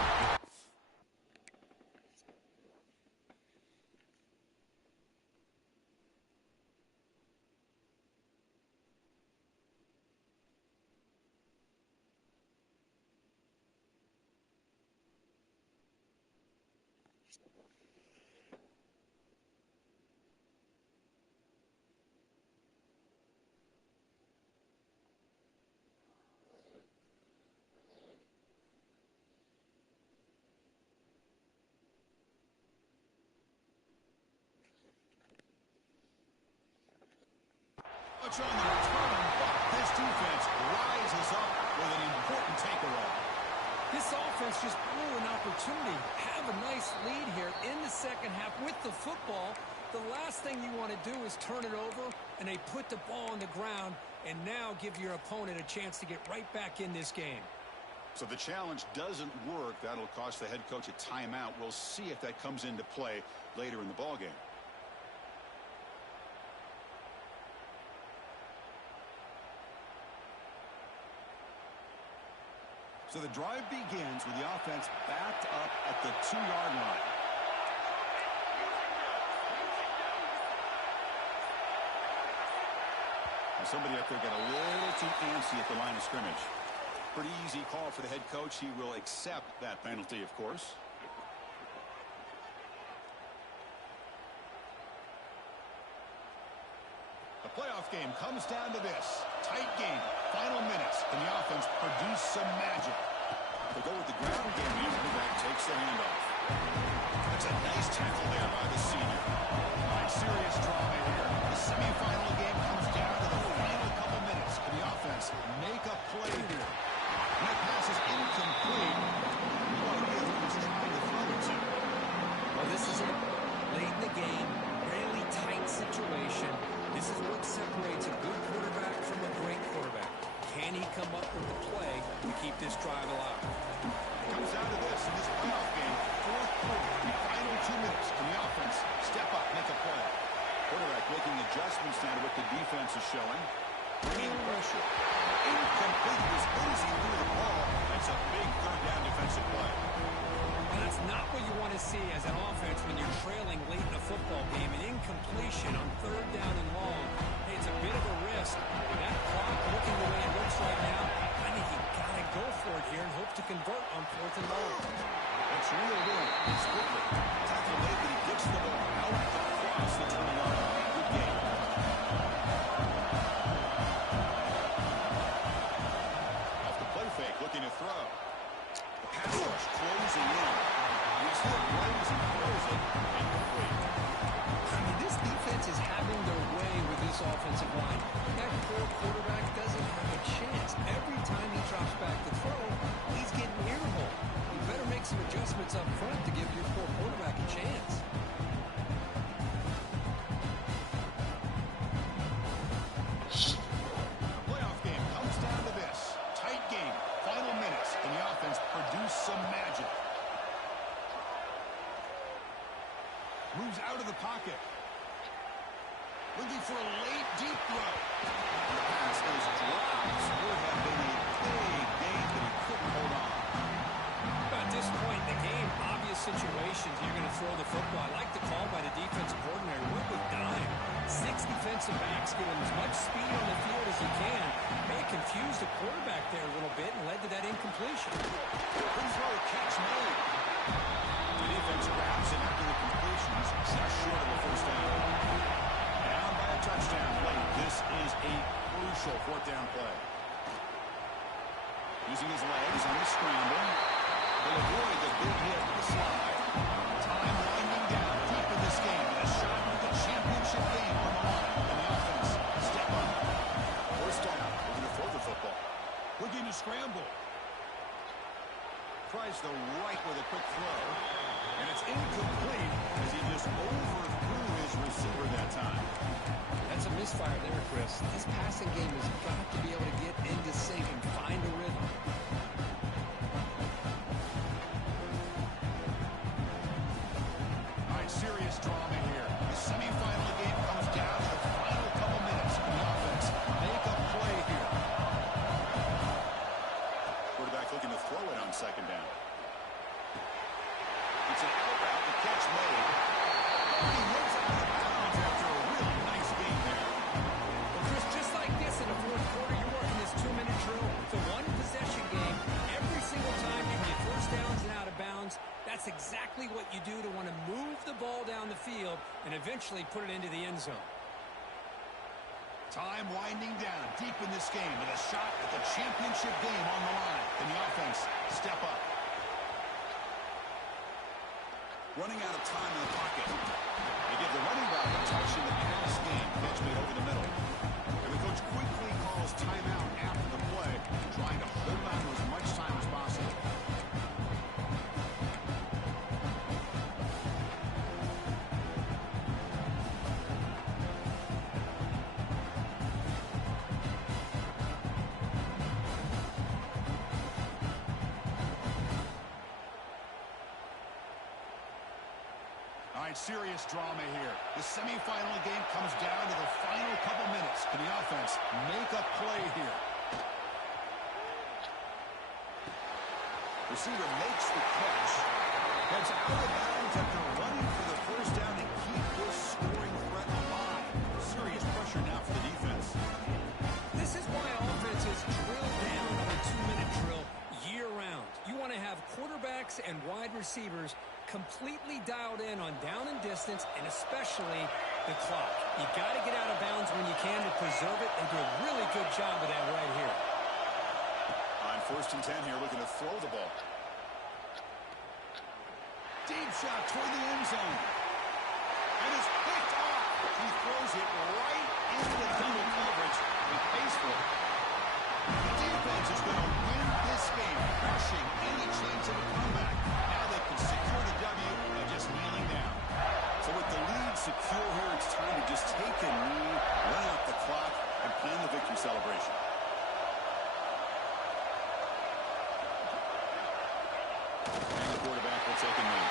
Much on the return, but this defense rises up with an important takeaway. This offense just blew an opportunity. Have a nice lead here in the 2nd half with the football. The last thing you want to do is turn it over, and they put the ball on the ground and now give your opponent a chance to get right back in this game. So the challenge doesn't work. That'll cost the head coach a timeout. We'll see if that comes into play later in the ballgame. So the drive begins with the offense backed up at the 2-yard line. And somebody up there got a little too antsy at the line of scrimmage. Pretty easy call for the head coach. He will accept that penalty, of course. playoff game comes down to this. Tight game. Final minutes. Can the offense produce some magic? They go with the ground game. The quarterback takes the handoff. That's a nice tackle there by the senior. Not serious drama here. The semifinal game comes down to the final couple minutes. Can the offense make a play here? And that pass is incomplete. No idea who he's trying to throw it to. Well, this is it. Late in the game, really tight situation. This is what separates a good quarterback from a great quarterback. Can he come up with the play to keep this drive alive? It comes down to this in this playoff game. Fourth quarter, final 2 minutes. Can the offense step up, make a play? Quarterback making adjustments now to what the defense is showing. Bringing pressure. Incomplete as good as he threw the ball. That's a big third down defensive play. Well, that's not what you want to see as an offense when you're trailing late in a football game. An incompletion on third down and long. Hey, it's a bit of a risk. That clock looking the way it looks right now, I think you got to go for it here and hope to convert on fourth and long. That's real good. He's quickly. Tackle made, but he gets the ball out across the 20-yard line. Good game. Off the play fake, looking to throw. The pass rush closing in. He still runs and throws it. Incomplete. I mean, this defense is having their way with this offensive line. That poor quarterback doesn't have a chance. Every time he drops back to throw, he's getting irritable. You better make some adjustments up front to give your poor quarterback a chance. The playoff game comes down to this. Tight game. Final minutes. Can the offense produce some magic? Moves out of the pocket. Looking for a late, deep throw. And the pass is dropped. Would have been a big gain, but he couldn't hold on. At this point in the game, obvious situations, you're going to throw the football. I like the call by the defensive coordinator. Work with dime. 6 defensive backs, give him as much speed on the field as he can. May have confused the quarterback there a little bit and led to that incompletion. Good throw, catch made. The defense grabs him after the completion. He's just short of the first down. Down by a touchdown late. This is a crucial fourth down play. Using his legs on the scramble. He'll avoid the big hit with the slide. Time winding down deep in this game. A shot at the championship game on the line. And the offense step up. First down. Looking to throw the football. Looking to scramble. Tries the right with a quick throw. And it's incomplete as he just overthrew his receiver that time. That's a misfire there, Chris. This passing game has got to be able to get into sync and find a rhythm. All right, serious drama here. The semifinal game comes down to the final couple minutes. Can the offense make a play here? Quarterback looking to throw it on second down. It's an out route, the catch made. He hits it out of bounds after a really nice game there. Well, Chris, just like this in the fourth quarter, you're working this 2-minute drill. It's a one-possession game. Every single time you get first downs and out of bounds, that's exactly what you do to want to move the ball down the field and eventually put it into the end zone. Time winding down deep in this game with a shot at the championship game on the line. Can the offense step up? Running out of time in the pocket. They give the running back a touch in the pass game. Catch made over the middle. And the coach quickly calls timeout after the play, trying to hold on to as much time as possible. All right, serious drama here. The semifinal game comes down to the final couple minutes. Can the offense make a play here? Receiver makes the catch. Heads out of bounds after running for the first down to keep this scoring threat alive. Serious pressure now for the defense. This is why offenses drill down on a 2-minute drill year-round. You want to have quarterbacks and wide receivers completely dialed in on down and distance, and especially the clock. You got to get out of bounds when you can to preserve it. They do a really good job of that right here. On 1st and 10 here, looking to throw the ball. Deep shot toward the end zone. And it's picked off. He throws it right into double coverage. He pays for it. The defense is going to win this game, crushing any chance of a comeback. Now they can secure the W by just kneeling down. So with the lead secure here, it's time to just take a knee, run out the clock, and plan the victory celebration. And the quarterback will take a knee.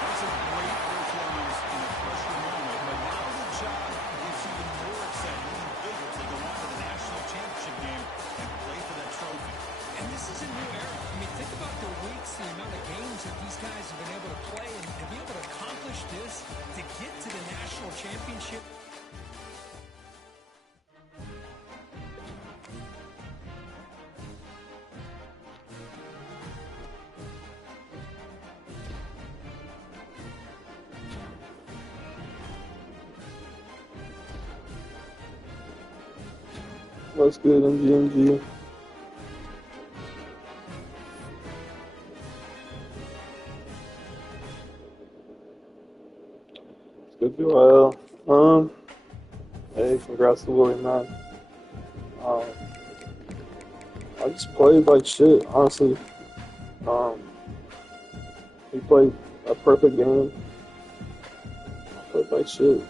That's a great performance in a pressure moment, but now the job is even more exciting and bigger to go on to the national championship game and play for that trophy. And this is a new era. I mean, think about the weeks, the amount of games that these guys have been able to play, and to be able to accomplish this, to get to the national championship. What's good, MGMG? It's good to well. Hey, congrats to Willie, man. I just played like shit, honestly. He played a perfect game. I played like shit.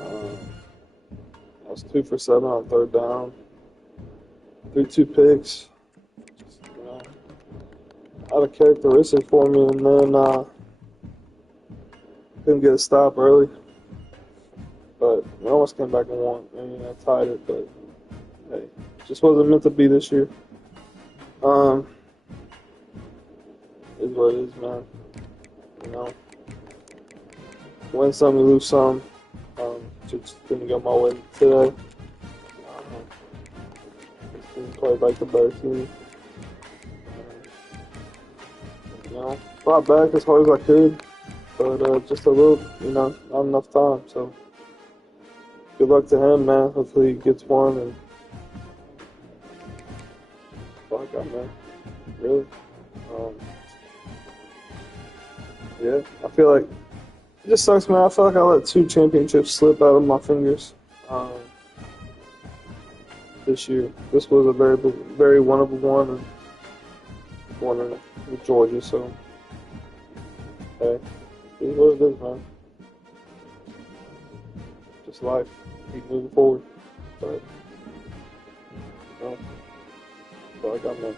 I was 2 for 7 on 3rd down. Threw 2 picks. Just, out of characteristic for me, and then couldn't get a stop early. But we almost came back and won. I tied it, but hey, it just wasn't meant to be this year. Is what it is, man. Win some, you lose some. Just didn't go my way today. Just didn't play like the better team. Fought back as hard as I could, but just a little, not enough time. So good luck to him, man. Hopefully he gets one. And fuck, man, really. Yeah, I feel like it just sucks, man. I feel like I let 2 championships slip out of my fingers this year. This was a very, very winnable one, and one in Georgia. So, hey, it is what it is, man. Just life. Keep moving forward. But, that's all I got, man.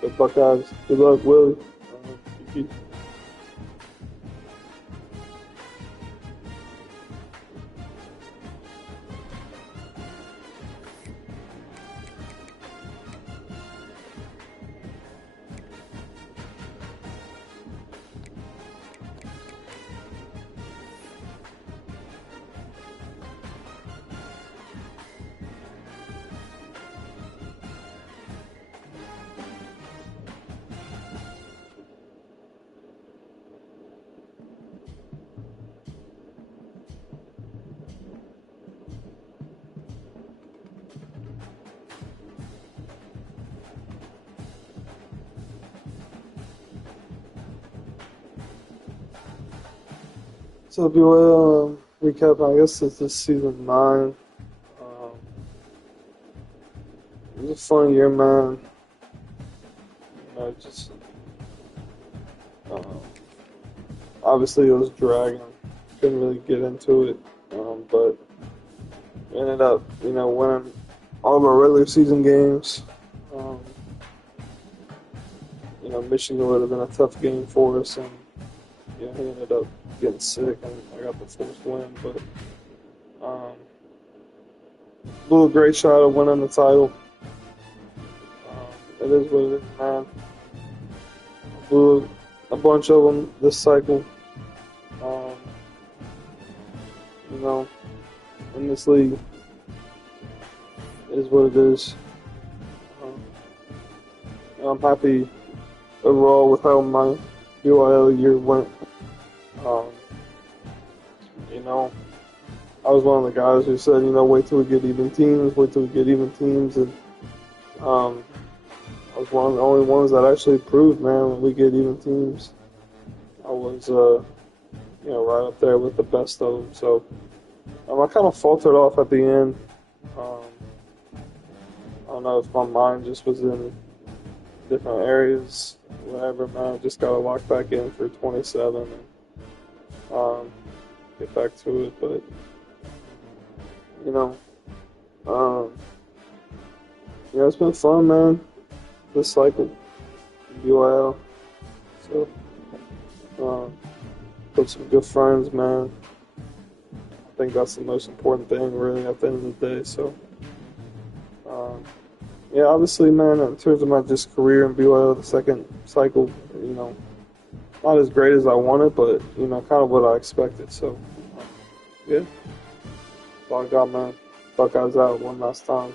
Good Buckeyes. Good luck, Willie. GG. So, if you will, recap, I guess this is season 9. It was a fun year, man. Just obviously it was dragging. Couldn't really get into it, but we ended up, winning all of our regular season games. Michigan would have been a tough game for us, and he ended up getting sick, and I got the first win, but blew a great shot of winning the title. It is what it is, man. Blew a bunch of them this cycle. In this league, it is what it is. I'm happy overall with how my UIL year went. Um, you know, I was one of the guys who said, wait till we get even teams, and I was one of the only ones that actually proved, man, when we get even teams, I was, right up there with the best of them. So I kind of faltered off at the end. I don't know if my mind just was in different areas, whatever, man. I just got to lock back in for 27 and get back to it. But, it's been fun, man, this cycle, UIL. So, got some good friends, man. I think that's the most important thing, really, at the end of the day. So, obviously, man, in terms of my just career in BYL, the second cycle, not as great as I wanted, but, kind of what I expected. So, yeah. That's all I got, man. Buckeyes out one last time.